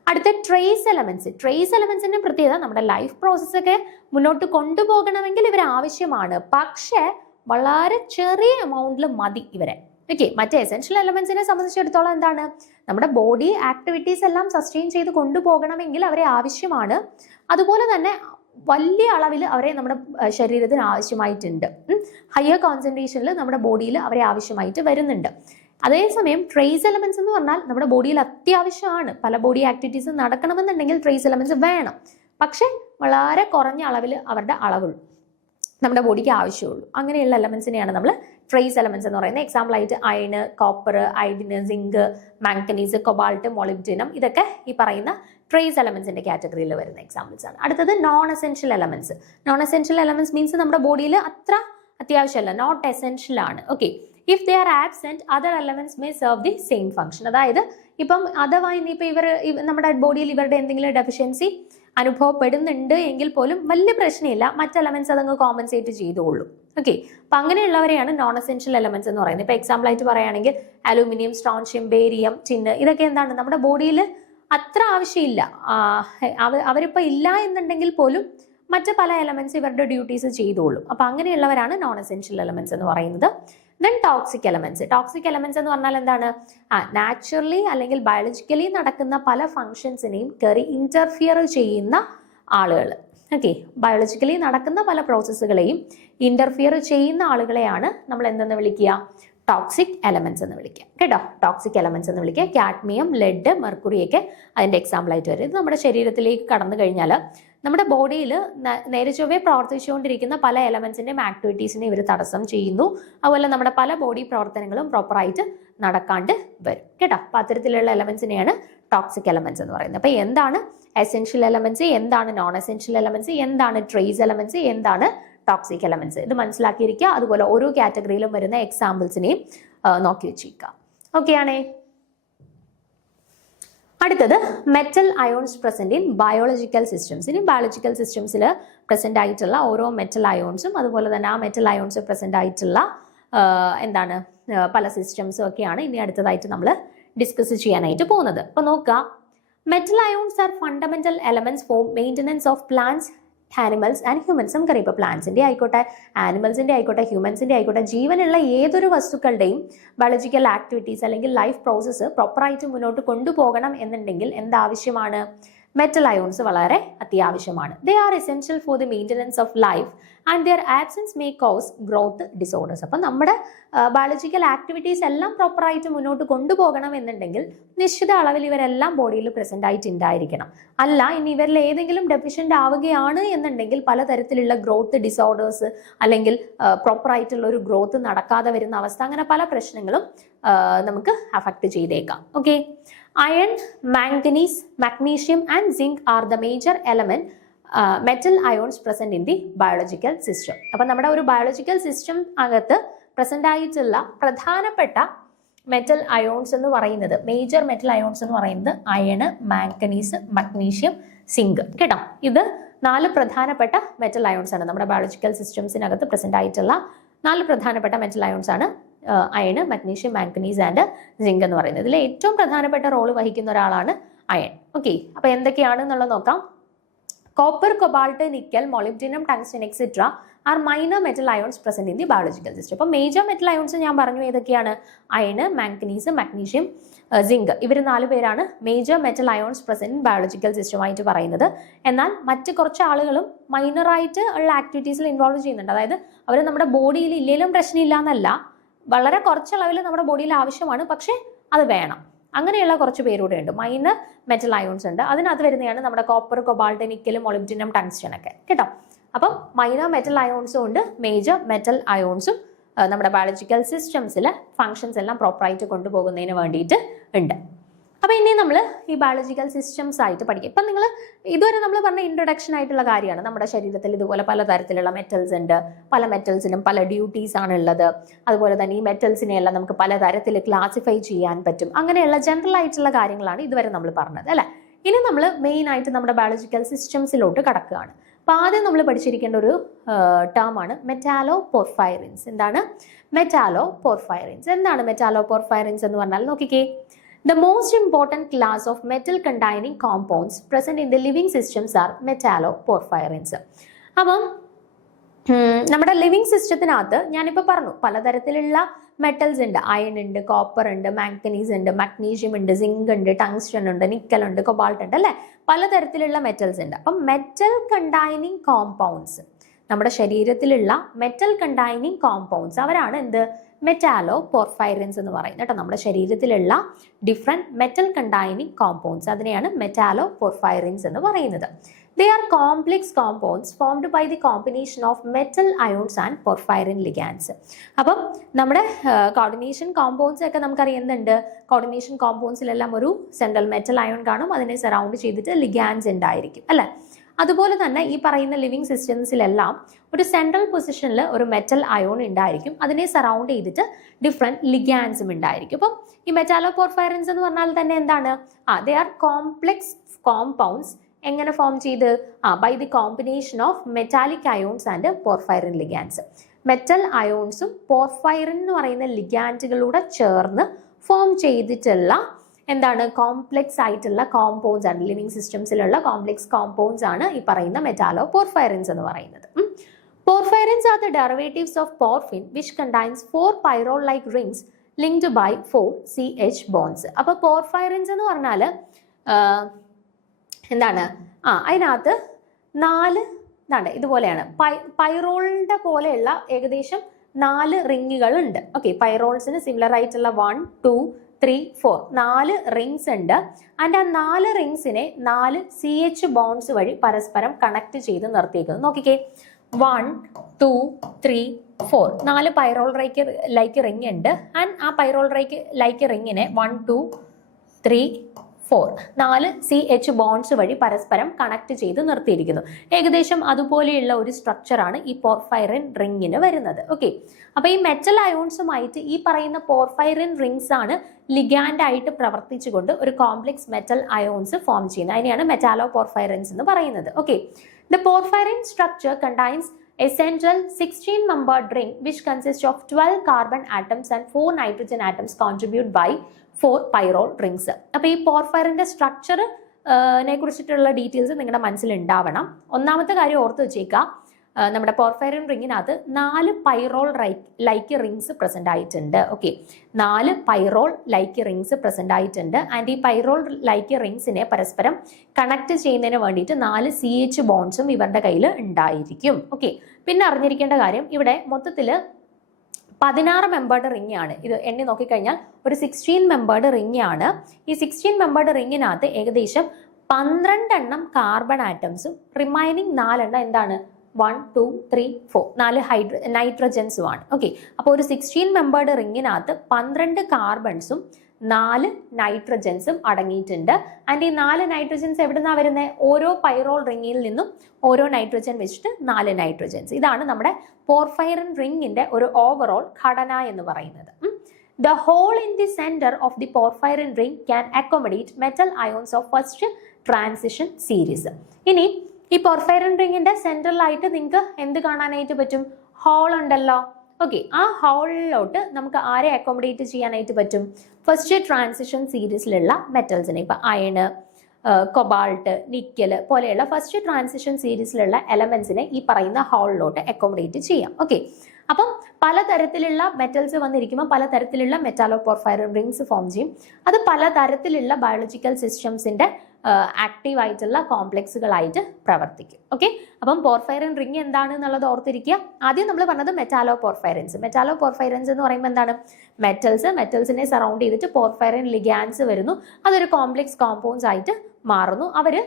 അടുത്ത ട്രേസ് എലമെന്റ്സ്. ട്രേസ് എലമെന്റ്സിന്റെ പ്രത്യേകത നമ്മുടെ ലൈഫ് പ്രോസസ് ഒക്കെ മുന്നോട്ട് കൊണ്ടുപോകണമെങ്കിൽ ഇവർ ആവശ്യമാണ്. പക്ഷേ വളരെ ചെറിയ എമൗണ്ടിൽ മതി ഇവരെ. ഓക്കെ, മറ്റേ എസെൻഷ്യൽ എലമെന്റ്സിനെ സംബന്ധിച്ചിടത്തോളം എന്താണ്, നമ്മുടെ ബോഡി ആക്ടിവിറ്റീസ് എല്ലാം സസ്റ്റെയിൻ ചെയ്ത് കൊണ്ടുപോകണമെങ്കിൽ അവരെ ആവശ്യമാണ്. അതുപോലെ തന്നെ വലിയ അളവിൽ അവരെ നമ്മുടെ ശരീരത്തിന് ആവശ്യമായിട്ടുണ്ട്. ഹയർ കോൺസെൻട്രേഷനിൽ നമ്മുടെ ബോഡിയിൽ അവരെ ആവശ്യമായിട്ട് വരുന്നുണ്ട്. അതേസമയം ട്രേസ് എലമെന്റ്സ് എന്ന് പറഞ്ഞാൽ നമ്മുടെ ബോഡിയിൽ അത്യാവശ്യമാണ്. പല ബോഡി ആക്ടിവിറ്റീസ് നടക്കണമെന്നുണ്ടെങ്കിൽ ട്രേസ് എലമെന്റ്സ് വേണം. പക്ഷെ വളരെ കുറഞ്ഞ അളവിൽ അവരുടെ അളവുള്ളൂ, നമ്മുടെ ബോഡിക്ക് ആവശ്യമുള്ളൂ. അങ്ങനെയുള്ള എലമെന്റ്സിനെയാണ് നമ്മൾ ട്രേസ് എലമെന്റ്സ് എന്ന് പറയുന്നത്. എക്സാമ്പിൾ ആയിട്ട് iron, copper, iodine, zinc, manganese, cobalt, molybdenum, ഇതൊക്കെ ഈ പറയുന്ന ട്രേസ് എലമെന്റ്സിന്റെ കാറ്റഗറിയിൽ വരുന്ന എക്സാമ്പിൾസ് ആണ്. അടുത്തത് non essential elements. Non essential elements means നമ്മുടെ ബോഡിയിൽ അത്ര അത്യാവശ്യമല്ല, നോട്ട് എസെൻഷ്യൽ ആണ്. Okay, if they are absent other elements may serve the same function. അതായത് ഇപ്പം അഥവാ ഇനിയിപ്പോൾ നമ്മുടെ ബോഡിയിൽ ഇവരുടെ എന്തെങ്കിലും ഡെഫിഷ്യൻസി അനുഭവപ്പെടുന്നുണ്ട് എങ്കിൽ പോലും വലിയ പ്രശ്നമില്ല, മറ്റ് എലമെന്റ്സ് അതങ്ങ് കോമ്പൻസേറ്റ് ചെയ്തോളൂ. ഓക്കെ, അപ്പൊ അങ്ങനെയുള്ളവരെയാണ് നോൺ എസെൻഷ്യൽ എലമെന്റ്സ് എന്ന് പറയുന്നത്. ഇപ്പൊ എക്സാമ്പിൾ ആയിട്ട് പറയുകയാണെങ്കിൽ അലൂമിനിയം, സ്ട്രോൺഷ്യം, ബേരിയം, ടിന്ന്, ഇതൊക്കെ എന്താണ് നമ്മുടെ ബോഡിയിൽ അത്ര ആവശ്യമില്ല. അവരിപ്പോൾ ഇല്ല എന്നുണ്ടെങ്കിൽ പോലും മറ്റ് പല എലമെന്റ്സ് ഇവരുടെ ഡ്യൂട്ടീസ് ചെയ്തോളും. അപ്പൊ അങ്ങനെയുള്ളവരാണ് നോൺ എസെൻഷ്യൽ എലമെന്റ്സ് എന്ന് പറയുന്നത്. Then toxic elements. Toxic elements എന്ന് പറഞ്ഞാൽ എന്താണ്, നാച്ചുറലി അല്ലെങ്കിൽ ബയോളജിക്കലി നടക്കുന്ന പല ഫങ്ഷൻസിനെയും കയറി ഇന്റർഫിയർ ചെയ്യുന്ന ആളുകൾ. ഓക്കെ, ബയോളജിക്കലി നടക്കുന്ന പല പ്രോസസ്സുകളെയും ഇന്റർഫിയർ ചെയ്യുന്ന ആളുകളെയാണ് നമ്മൾ എന്തെന്ന് വിളിക്കുക, ടോക്സിക് എലമെന്റ്സ് എന്ന് വിളിക്കുക. കേട്ടോ, ടോക്സിക് എലമെന്റ്സ് എന്ന് വിളിക്കുക. കാഡ്മിയം, ലെഡ്, മെർക്കുറി ഒക്കെ അതിന്റെ എക്സാമ്പിൾ ആയിട്ട് വരും. ഇത് നമ്മുടെ ശരീരത്തിലേക്ക് കടന്നു കഴിഞ്ഞാൽ നമ്മുടെ ബോഡിയിൽ നേരെ ചൊവ്വേ പ്രവർത്തിച്ചുകൊണ്ടിരിക്കുന്ന പല എലമെന്റ്സിന്റെയും ആക്ടിവിറ്റീസിനെ ഇവർ തടസ്സം ചെയ്യുന്നു. അതുപോലെ നമ്മുടെ പല ബോഡി പ്രവർത്തനങ്ങളും പ്രോപ്പറായിട്ട് നടക്കാണ്ട് വരും. കേട്ടോ, അപ്പൊ അത്തരത്തിലുള്ള എലമെന്റ്സിനെയാണ് ടോക്സിക് എലമെന്റ്സ് എന്ന് പറയുന്നത്. അപ്പൊ എന്താണ് എസെൻഷ്യൽ എലമെന്റ്സ്, എന്താണ് നോൺ എസെൻഷ്യൽ എലമെന്റ്സ്, എന്താണ് ട്രേസ് എലമെന്റ്സ്, എന്താണ് ടോക്സിക് എലമെന്റ്സ്, ഇത് മനസ്സിലാക്കിയിരിക്കുക. അതുപോലെ ഓരോ കാറ്റഗറിയിലും വരുന്ന എക്സാമ്പിൾസിനെയും നോക്കി വെച്ചിരിക്കുക. ഓക്കെ ആണേ. അടുത്തത് metal ions present in biological systems. ഇനി ബയോളജിക്കൽ സിസ്റ്റംസിൽ പ്രസന്റ് ആയിട്ടുള്ള ഓരോ മെറ്റൽ അയോൺസും അതുപോലെ തന്നെ ആ മെറ്റൽ അയോൺസ് പ്രസന്റ് ആയിട്ടുള്ള എന്താണ് പല സിസ്റ്റംസും ഒക്കെയാണ് ഇനി അടുത്തതായിട്ട് നമ്മൾ ഡിസ്കസ് ചെയ്യാനായിട്ട് പോകുന്നത്. അപ്പോൾ നോക്കുക, metal ions are fundamental elements for maintenance of plants, animals and humans. നമുക്കറിയാം, ഇപ്പോൾ പ്ലാന്റ്സിൻ്റെ ആയിക്കോട്ടെ, ആനിമൽസിൻ്റെ ആയിക്കോട്ടെ, ഹ്യൂമൻസിൻ്റെ ആയിക്കോട്ടെ, ജീവനുള്ള ഏതൊരു വസ്തുക്കളുടെയും ബയോളജിക്കൽ ആക്ടിവിറ്റീസ് അല്ലെങ്കിൽ ലൈഫ് പ്രോസസ്സ് പ്രോപ്പറായിട്ട് മുന്നോട്ട് കൊണ്ടുപോകണം എന്നുണ്ടെങ്കിൽ എന്താവശ്യമാണ്, മെറ്റൽ അയോൺസ് വളരെ അത്യാവശ്യമാണ്. They are essential for the maintenance of life and their absence may cause growth disorders. അപ്പം നമ്മുടെ ബയോളജിക്കൽ ആക്ടിവിറ്റീസ് എല്ലാം പ്രോപ്പറായിട്ട് മുന്നോട്ട് കൊണ്ടുപോകണം എന്നുണ്ടെങ്കിൽ നിശ്ചിത അളവിൽ ഇവരെല്ലാം ബോഡിയിൽ പ്രസന്റ് ആയിട്ടുണ്ടായിരിക്കണം. അല്ല, ഇനി ഇവരിൽ ഏതെങ്കിലും ഡെഫിഷ്യൻ്റ് ആവുകയാണ് എന്നുണ്ടെങ്കിൽ പലതരത്തിലുള്ള ഗ്രോത്ത് ഡിസോർഡേഴ്സ് അല്ലെങ്കിൽ പ്രോപ്പറായിട്ടുള്ള ഒരു ഗ്രോത്ത് നടക്കാതെ വരുന്ന അവസ്ഥ, അങ്ങനെ പല പ്രശ്നങ്ങളും നമുക്ക് അഫക്റ്റ് ചെയ്തേക്കാം. Okay, iron, manganese, magnesium and zinc are the major metal ions present in the biological system. അപ്പോൾ നമ്മുടെ ഒരു ബയോളജിക്കൽ സിസ്റ്റം അകത്ത് പ്രസന്റ് ആയിട്ടുള്ള പ്രധാനപ്പെട്ട മെറ്റൽ അയോൺസ് എന്ന് പറയുന്നത്, മേജർ മെറ്റൽ അയോൺസ് എന്ന് പറയുന്നത് അയൺ, മാംഗനീസ്, മഗ്നീഷ്യം, സിങ്ക്. കേട്ടോ, ഇത് 4 പ്രധാനപ്പെട്ട മെറ്റൽ അയോൺസ് ആണ്. നമ്മുടെ ബയോളജിക്കൽ സിസ്റ്റംസിനകത്ത് പ്രസന്റ് ആയിട്ടുള്ള 4 പ്രധാനപ്പെട്ട മെറ്റൽ അയോൺസ് ആണ് iron, magnesium, manganese and zinc എന്ന് പറയുന്നത്. ഇതിൽ ഏറ്റവും പ്രധാനപ്പെട്ട റോള് വഹിക്കുന്ന ഒരാളാണ് അയൺ. ഓക്കെ, അപ്പൊ എന്തൊക്കെയാണെന്നുള്ളത് നോക്കാം. Copper, cobalt, nickel, മൊളിബ്ഡിനം, tungsten etcetera are minor metal ions present in the biological system. അപ്പോൾ മേജർ മെറ്റൽ അയോൺസ് ഞാൻ പറഞ്ഞു ഏതൊക്കെയാണ്, അയൺ, മാംഗനീസ്, മഗ്നീഷ്യം, സിങ്ക്. ഇവർ 4 പേരാണ് major metal ions present in biological സിസ്റ്റമായിട്ട് പറയുന്നത്. എന്നാൽ മറ്റ് കുറച്ച് ആളുകളും മൈനറായിട്ട് ഉള്ള ആക്ടിവിറ്റീസിൽ ഇൻവോൾവ് ചെയ്യുന്നുണ്ട്. അതായത് അവർ നമ്മുടെ ബോഡിയിൽ ഇല്ലെങ്കിലും പ്രശ്നമില്ല എന്നല്ല, വളരെ കുറച്ചളവിൽ നമ്മുടെ ബോഡിയിൽ ആവശ്യമാണ്, പക്ഷേ അത് വേണം. അങ്ങനെയുള്ള കുറച്ച് പേരൂടെ ഉണ്ട്, മൈനർ മെറ്റൽ അയോൺസ് ഉണ്ട്. അതിനകത്ത് വരുന്നതാണ് നമ്മുടെ കോപ്പർ, കൊബാൾട്ട്, നിക്കൽ, മൊളിബ്ഡിനം, ടങ്സ്റ്റൺ ഒക്കെ. കേട്ടോ, അപ്പം മൈനർ മെറ്റൽ അയോൺസും ഉണ്ട്, മേജർ മെറ്റൽ അയോൺസും നമ്മുടെ ബയോളജിക്കൽ സിസ്റ്റംസിൽ ഫങ്ഷൻസ് എല്ലാം പ്രോപ്പറായിട്ട് കൊണ്ടുപോകുന്നതിന് വേണ്ടിയിട്ട് ഉണ്ട്. അപ്പോൾ ഇനി നമ്മൾ ഈ ബയോളജിക്കൽ സിസ്റ്റംസ് ആയിട്ട് പഠിക്കും. ഇപ്പം നിങ്ങൾ ഇതുവരെ നമ്മൾ പറഞ്ഞ ഇൻട്രൊഡക്ഷൻ ആയിട്ടുള്ള കാര്യമാണ്. നമ്മുടെ ശരീരത്തിൽ ഇതുപോലെ പലതരത്തിലുള്ള മെറ്റൽസ് ഉണ്ട്, പല മെറ്റൽസിനും പല ഡ്യൂട്ടീസ് ആണ് ഉള്ളത്. അതുപോലെ തന്നെ ഈ മെറ്റൽസിനെ എല്ലാം നമുക്ക് പലതരത്തിൽ ക്ലാസിഫൈ ചെയ്യാൻ പറ്റും. അങ്ങനെയുള്ള ജനറൽ ആയിട്ടുള്ള കാര്യങ്ങളാണ് ഇതുവരെ നമ്മൾ പറഞ്ഞത്, അല്ലേ? ഇനി നമ്മൾ മെയിൻ ആയിട്ട് നമ്മുടെ ബയോളജിക്കൽ സിസ്റ്റംസിലോട്ട് കടക്കുകയാണ്. അപ്പോൾ ആദ്യം നമ്മൾ പഠിച്ചിരിക്കേണ്ട ഒരു ടേം ആണ് മെറ്റാലോ പോർഫൈറിൻസ്. എന്താണ് മെറ്റാലോ പോർഫൈറിൻസ്? എന്താണ് മെറ്റാലോ പോർഫൈറിൻസ് എന്ന് പറഞ്ഞാൽ നോക്കിക്കേ, the most important class of metal containing compounds present in the living systems are metalloporphyrins. അപ്പം നമ്മുടെ ലിവിങ് സിസ്റ്റത്തിനകത്ത് ഞാനിപ്പോൾ പറഞ്ഞു പലതരത്തിലുള്ള മെറ്റൽസ് ഉണ്ട്, അയൺ ഉണ്ട്, കോപ്പർ ഉണ്ട്, മാംഗനീസ് ഉണ്ട്, മഗ്നീഷ്യം ഉണ്ട്, സിങ്ക് ഉണ്ട്, ടങ്സ്റ്റൺ ഉണ്ട്, നിക്കൽ ഉണ്ട്, കൊബാൾട്ട് ഉണ്ട് അല്ലെ, പലതരത്തിലുള്ള മെറ്റൽസ് ഉണ്ട്. അപ്പം മെറ്റൽ കണ്ടൈനിങ് കോമ്പൗണ്ട്സ്, നമ്മുടെ ശരീരത്തിലുള്ള മെറ്റൽ കണ്ടൈനിങ് കോമ്പൗണ്ട്സ് അവരാണ് എന്ത്, മെറ്റാലോ പോർഫൈറിൻസ് എന്ന് പറയുന്നത് കേട്ടോ. നമ്മുടെ ശരീരത്തിലുള്ള ഡിഫറെന്റ് മെറ്റൽ കണ്ടൈനിങ് കോമ്പൗണ്ട്സ് അതിനെയാണ് മെറ്റാലോ പോർഫൈറിൻസ് എന്ന് പറയുന്നത്. They are complex compounds formed by the combination of metal ions and porphyrin ligands. അപ്പം നമ്മുടെ കോർഡിനേഷൻ കോമ്പൗണ്ട്സ് ഒക്കെ നമുക്കറിയുന്നുണ്ട്. കോർഡിനേഷൻ കോമ്പൗണ്ട്സിലെല്ലാം ഒരു സെൻട്രൽ മെറ്റൽ അയോൺ കാണും, അതിനെ സറൗണ്ട് ചെയ്തിട്ട് ലിഗാൻഡ്സ് ഉണ്ടായിരിക്കും അല്ലെ. അതുപോലെ തന്നെ ഈ പറയുന്ന ലിവിങ് സിസ്റ്റംസിലെല്ലാം ഒരു സെൻട്രൽ പൊസിഷനിൽ ഒരു മെറ്റൽ അയോൺ ഉണ്ടായിരിക്കും, അതിനെ സറൗണ്ട് ചെയ്തിട്ട് ഡിഫറെന്റ് ലിഗാൻഡ്സും ഉണ്ടായിരിക്കും. അപ്പം ഈ മെറ്റാലോ പോർഫൈറിൻസ് എന്ന് പറഞ്ഞാൽ തന്നെ എന്താണ്, ദേ ആർ കോംപ്ലെക്സ് കോമ്പൗണ്ട്സ്. എങ്ങനെ ഫോം ചെയ്ത്, by the combination of metallic ions and porphyrin ligands. Metal അയോൺസും പോർഫൈറിൻ എന്ന് പറയുന്ന ലിഗാൻഡുകളൂടെ ചേർന്ന് ഫോം ചെയ്തിട്ടുള്ള എന്താണ്, കോംപ്ലെക്സ് ആയിട്ടുള്ള കോമ്പൗണ്ട്സ് ആണ്, ലിവിങ് സിസ്റ്റംസിലുള്ള കോംപ്ലെക്സ് കോമ്പൗണ്ട്സ് ആണ് ഈ പറയുന്ന മെറ്റാലോ പോർഫൈറിൻസ് എന്ന് പറയുന്നത്. Porphyrins are the derivatives of porphin which contains 4 pyrrole-like rings linked by 4 CH bonds. അപ്പോൾ porphyrins എന്ന് പറഞ്ഞാൽ എന്താണ്, അതിനകത്ത് 4 ഇതുപോലെയാണ്, പൈറോളിന്റെ പോലെയുള്ള ഏകദേശം 4 റിങ്ങുകൾ ഉണ്ട്. ഓക്കെ, പൈറോൾസിന് സിമിലർ ആയിട്ടുള്ള 1 2 3 4 4 റിങ്സ് ഉണ്ട്. ആൻഡ് ആ 4 റിങ്സിനെ 4 CH ബോൺസ് വഴി പരസ്പരം കണക്ട് ചെയ്ത് നിർത്തിയിരിക്കുന്നു. നോക്കിക്കേ, 1 2 3 4 4 പൈറോൾ ലൈക്ക് റിങ് ഉണ്ട്. ആൻഡ് ആ പൈറോൾ ലൈക്ക് റിങ്ങിനെ 1 2 3 4 4 CH ബോൺസ് വഴി പരസ്പരം കണക്ട് ചെയ്ത് നിർത്തിയിരിക്കുന്നു. ഏകദേശം അതുപോലെയുള്ള ഒരു സ്ട്രക്ചറാണ് ഈ പോർഫൈറിൻ റിങ്ങിന് വരുന്നത്. ഓക്കെ, അപ്പൊ ഈ മെറ്റൽ അയോൺസുമായിട്ട് ഈ പറയുന്ന പോർഫൈറിൻ റിങ്സ് ആണ് ലിഗാൻഡ് ആയിട്ട് പ്രവർത്തിച്ചുകൊണ്ട് ഒരു കോംപ്ലെക്സ് മെറ്റൽ അയോൺസ് ഫോം ചെയ്യുന്നത്. അതിനെയാണ് മെറ്റാലോ പോർഫൈറിൻസ് എന്ന് പറയുന്നത്. Okay, the porphyrin structure contains a central 16-membered ring which consists of 12 carbon atoms and 4 nitrogen atoms contributed by 4 pyrrole rings. അപ്പോൾ ഈ പോർഫൈറിന്റെ സ്ട്രക്ചറിനെ കുറിച്ചിട്ടുള്ള ഡീറ്റെയിൽസ് നിങ്ങളുടെ മനസ്സിൽ ഉണ്ടാവണം. ഒന്നാമത്തെ കാര്യം ഓർത്ത് വെച്ചേക്കുക, നമ്മുടെ porphyrin റിങ്ങിനകത്ത് 4 pyrrole like rings present ആയിട്ടുണ്ട്. Okay, 4 pyrrole like rings present ആയിട്ടുണ്ട്. ആൻഡ് ഈ പൈറോൾ ലൈക്ക് റിങ്സിനെ പരസ്പരം കണക്ട് ചെയ്യുന്നതിന് വേണ്ടിയിട്ട് 4 CH ബോൺസും ഇവരുടെ കയ്യിൽ ഉണ്ടായിരിക്കും. ഓക്കെ, പിന്നെ അറിഞ്ഞിരിക്കേണ്ട കാര്യം, ഇവിടെ മൊത്തത്തിൽ 16 മെമ്പേർഡ് റിംഗ് ആണ്. ഇത് എണ്ണി നോക്കിക്കഴിഞ്ഞാൽ ഒരു 16 മെമ്പേർഡ് റിംഗ് ആണ്. ഈ 16 മെമ്പേർഡ് റിങ്ങിനകത്ത് ഏകദേശം 12 എണ്ണം കാർബൺ ആറ്റംസും റിമൈനിങ് 4 എണ്ണം എന്താണ്, 1 2 3 4 4 നൈട്രജൻസും ആണ്. ഓക്കെ, അപ്പോൾ ഒരു 16 മെമ്പേർഡ് റിങ്ങിനകത്ത് 12 കാർബൺസും 4 നൈട്രജൻസും അടങ്ങിയിട്ടുണ്ട്. ആൻഡ് ഈ 4 നൈട്രജൻസ് എവിടുന്നാ വരുന്നത്, ഓരോ പൈറോൾ റിങ്ങിൽ നിന്നും ഓരോ നൈട്രജൻ വെച്ചിട്ട് 4 നൈട്രജൻസ്. ഇതാണ് നമ്മുടെ പോർഫൈറിൻ റിങ്ങിന്റെ ഒരു ഓവറോൾ ഘടന എന്ന് പറയുന്നത്. The hole in the center of the porphyrin ring can accommodate metal ions of first transition series. ഇനി ഈ പോർഫൈറിൻ റിങ്ങിന്റെ സെൻട്രലായിട്ട് നിങ്ങൾക്ക് എന്ത് കാണാനായിട്ട് പറ്റും, ഹോൾ ഉണ്ടല്ലോ. ഓക്കെ, ആ ഹോളിലോട്ട് നമുക്ക് ആരെ അക്കോമഡേറ്റ് ചെയ്യാനായിട്ട് പറ്റും, ഫസ്റ്റ് ട്രാൻസിഷൻ സീരീസിലുള്ള മെറ്റൽസിനെ, ഇപ്പൊ അയണ്, കൊബാൾട്ട്, നിക്കൽ പോലെയുള്ള ഫസ്റ്റ് ട്രാൻസിഷൻ സീരീസിലുള്ള എലമെന്റ്സിനെ ഈ പറയുന്ന ഹോളിലോട്ട് അക്കോമഡേറ്റ് ചെയ്യാം. ഓക്കെ, അപ്പം പലതരത്തിലുള്ള മെറ്റൽസ് വന്നിരിക്കുമ്പോൾ പലതരത്തിലുള്ള മെറ്റാലോ പോർഫൈറിൻ റിങ്സ് ഫോം ചെയ്യും. അത് പലതരത്തിലുള്ള ബയോളജിക്കൽ സിസ്റ്റംസിന്റെ ആക്റ്റീവ് ആയിട്ടുള്ള കോംപ്ലക്സുകളായിട്ട് പ്രവർത്തിക്കും. ഓക്കെ, അപ്പം പോർഫൈറിൻ റിങ് എന്താണ് എന്നുള്ളത് ഓർത്തിരിക്കുക. ആദ്യം നമ്മൾ പറഞ്ഞത് മെറ്റാലോ പോർഫൈറിൻസ്. മെറ്റാലോ പോർഫൈറിൻസ് എന്ന് പറയുമ്പോൾ എന്താണ്, മെറ്റൽസിനെ സറൗണ്ട് ചെയ്തിട്ട് പോർഫൈറിൻ ലിഗാൻഡ്സ് വരുന്നു. അതൊരു കോംപ്ലക്സ് കോമ്പൗണ്ട്സ് ആയിട്ട് മാറുന്നു. അവര്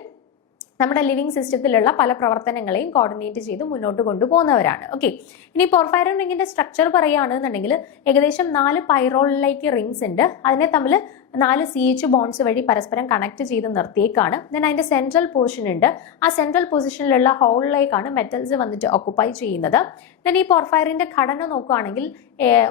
നമ്മുടെ ലിവിങ് സിസ്റ്റത്തിലുള്ള പല പ്രവർത്തനങ്ങളെയും കോർഡിനേറ്റ് ചെയ്ത് മുന്നോട്ട് കൊണ്ടുപോകുന്നവരാണ്. ഓക്കെ, ഇനി പോർഫൈറിൻ റിങ്ങിന്റെ സ്ട്രക്ചർ പറയുകയാണെന്നുണ്ടെങ്കിൽ ഏകദേശം 4 പൈറോളിലേക്ക് റിങ്സ് ഉണ്ട്. അതിനെ തമ്മിൽ 4 CH ബോൺസ് വഴി പരസ്പരം കണക്ട് ചെയ്ത് നിർത്തിയേക്കാണ്. ദെൻ അതിന്റെ സെൻട്രൽ പൊസിഷൻ ഉണ്ട്. ആ സെൻട്രൽ പൊസിഷനിലുള്ള ഹോളിലേക്കാണ് മെറ്റൽസ് വന്നിട്ട് ഓക്കുപ്പൈ ചെയ്യുന്നത്. ദെൻ ഈ പോർഫൈറിന്റെ ഘടന നോക്കുകയാണെങ്കിൽ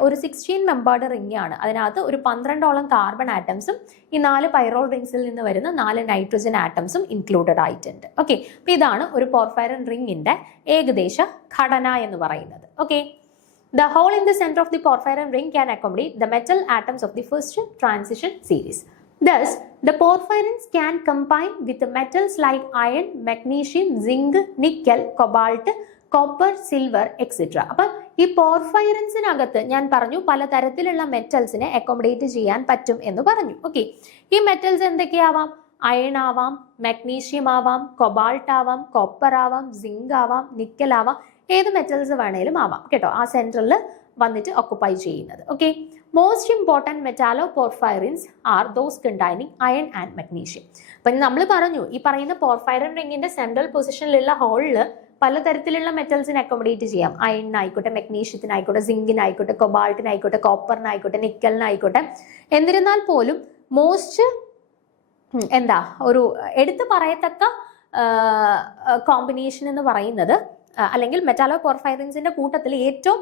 ഒരു 16 മെമ്പേർഡ് റിംഗ് ആണ്. അതിനകത്ത് ഒരു 12ഓളം കാർബൺ ആറ്റംസും ഈ 4 പൈറോൾ റിങ്സിൽ നിന്ന് വരുന്ന 4 നൈട്രജൻ ആറ്റംസും ഇൻക്ലൂഡഡ് ആയിട്ടുണ്ട്. ഓക്കെ, അപ്പൊ ഇതാണ് ഒരു പോർഫൈറിൻ റിങ്ങിന്റെ ഏകദേശ ഘടന എന്ന് പറയുന്നത്. Okay, the hole in the center of the porphyrin ring can accommodate the metal atoms of the first transition series. Thus, the porphyrins can combine with the metals like iron, magnesium, zinc, nickel, cobalt, copper, silver, etc. അപ്പം ഈ പോർഫൈറിൻസിനകത്ത് ഞാൻ പറഞ്ഞു പലതരത്തിലുള്ള മെറ്റൽസിനെ accommodate ചെയ്യാൻ പറ്റും എന്ന് പറഞ്ഞു. Okay, ഈ മെറ്റൽസ് എന്തൊക്കെയാവാം? അയൺ ആവാം, മാഗ്നീഷ്യം ആവാം, കൊബാൾട്ട് ആവാം, കോപ്പർ ആവാം, സിങ്ക് ആവാം, നിക്കൽ ആവാം, ഏത് മെറ്റൽസ് വേണേലും ആവാം കേട്ടോ, ആ സെൻട്രലിൽ വന്നിട്ട് ഒക്കുപ്പൈ ചെയ്യുന്നത്. Okay, most important metallo porphyrins are those containing iron and magnesium. അപ്പം നമ്മൾ പറഞ്ഞു ഈ പറയുന്ന പോർഫൈറിൻ റിങ്ങിന്റെ സെൻട്രൽ പൊസിഷനിലുള്ള ഹോളിൽ പലതരത്തിലുള്ള മെറ്റൽസിനെ അക്കോമഡേറ്റ് ചെയ്യാം. അയണിനായിക്കോട്ടെ, മെഗ്നീഷ്യത്തിനായിക്കോട്ടെ, സിങ്കിനായിക്കോട്ടെ, കൊബാൾട്ടിനായിക്കോട്ടെ, കോപ്പറിനായിക്കോട്ടെ, നിക്കലിനായിക്കോട്ടെ. എന്നിരുന്നാൽ പോലും മോസ്റ്റ് ഒരു എടുത്തു പറയത്തക്ക കോമ്പിനേഷൻ എന്ന് പറയുന്നത്, അല്ലെങ്കിൽ മെറ്റാലോ പോർഫൈറിൻസിന്റെ കൂട്ടത്തിൽ ഏറ്റവും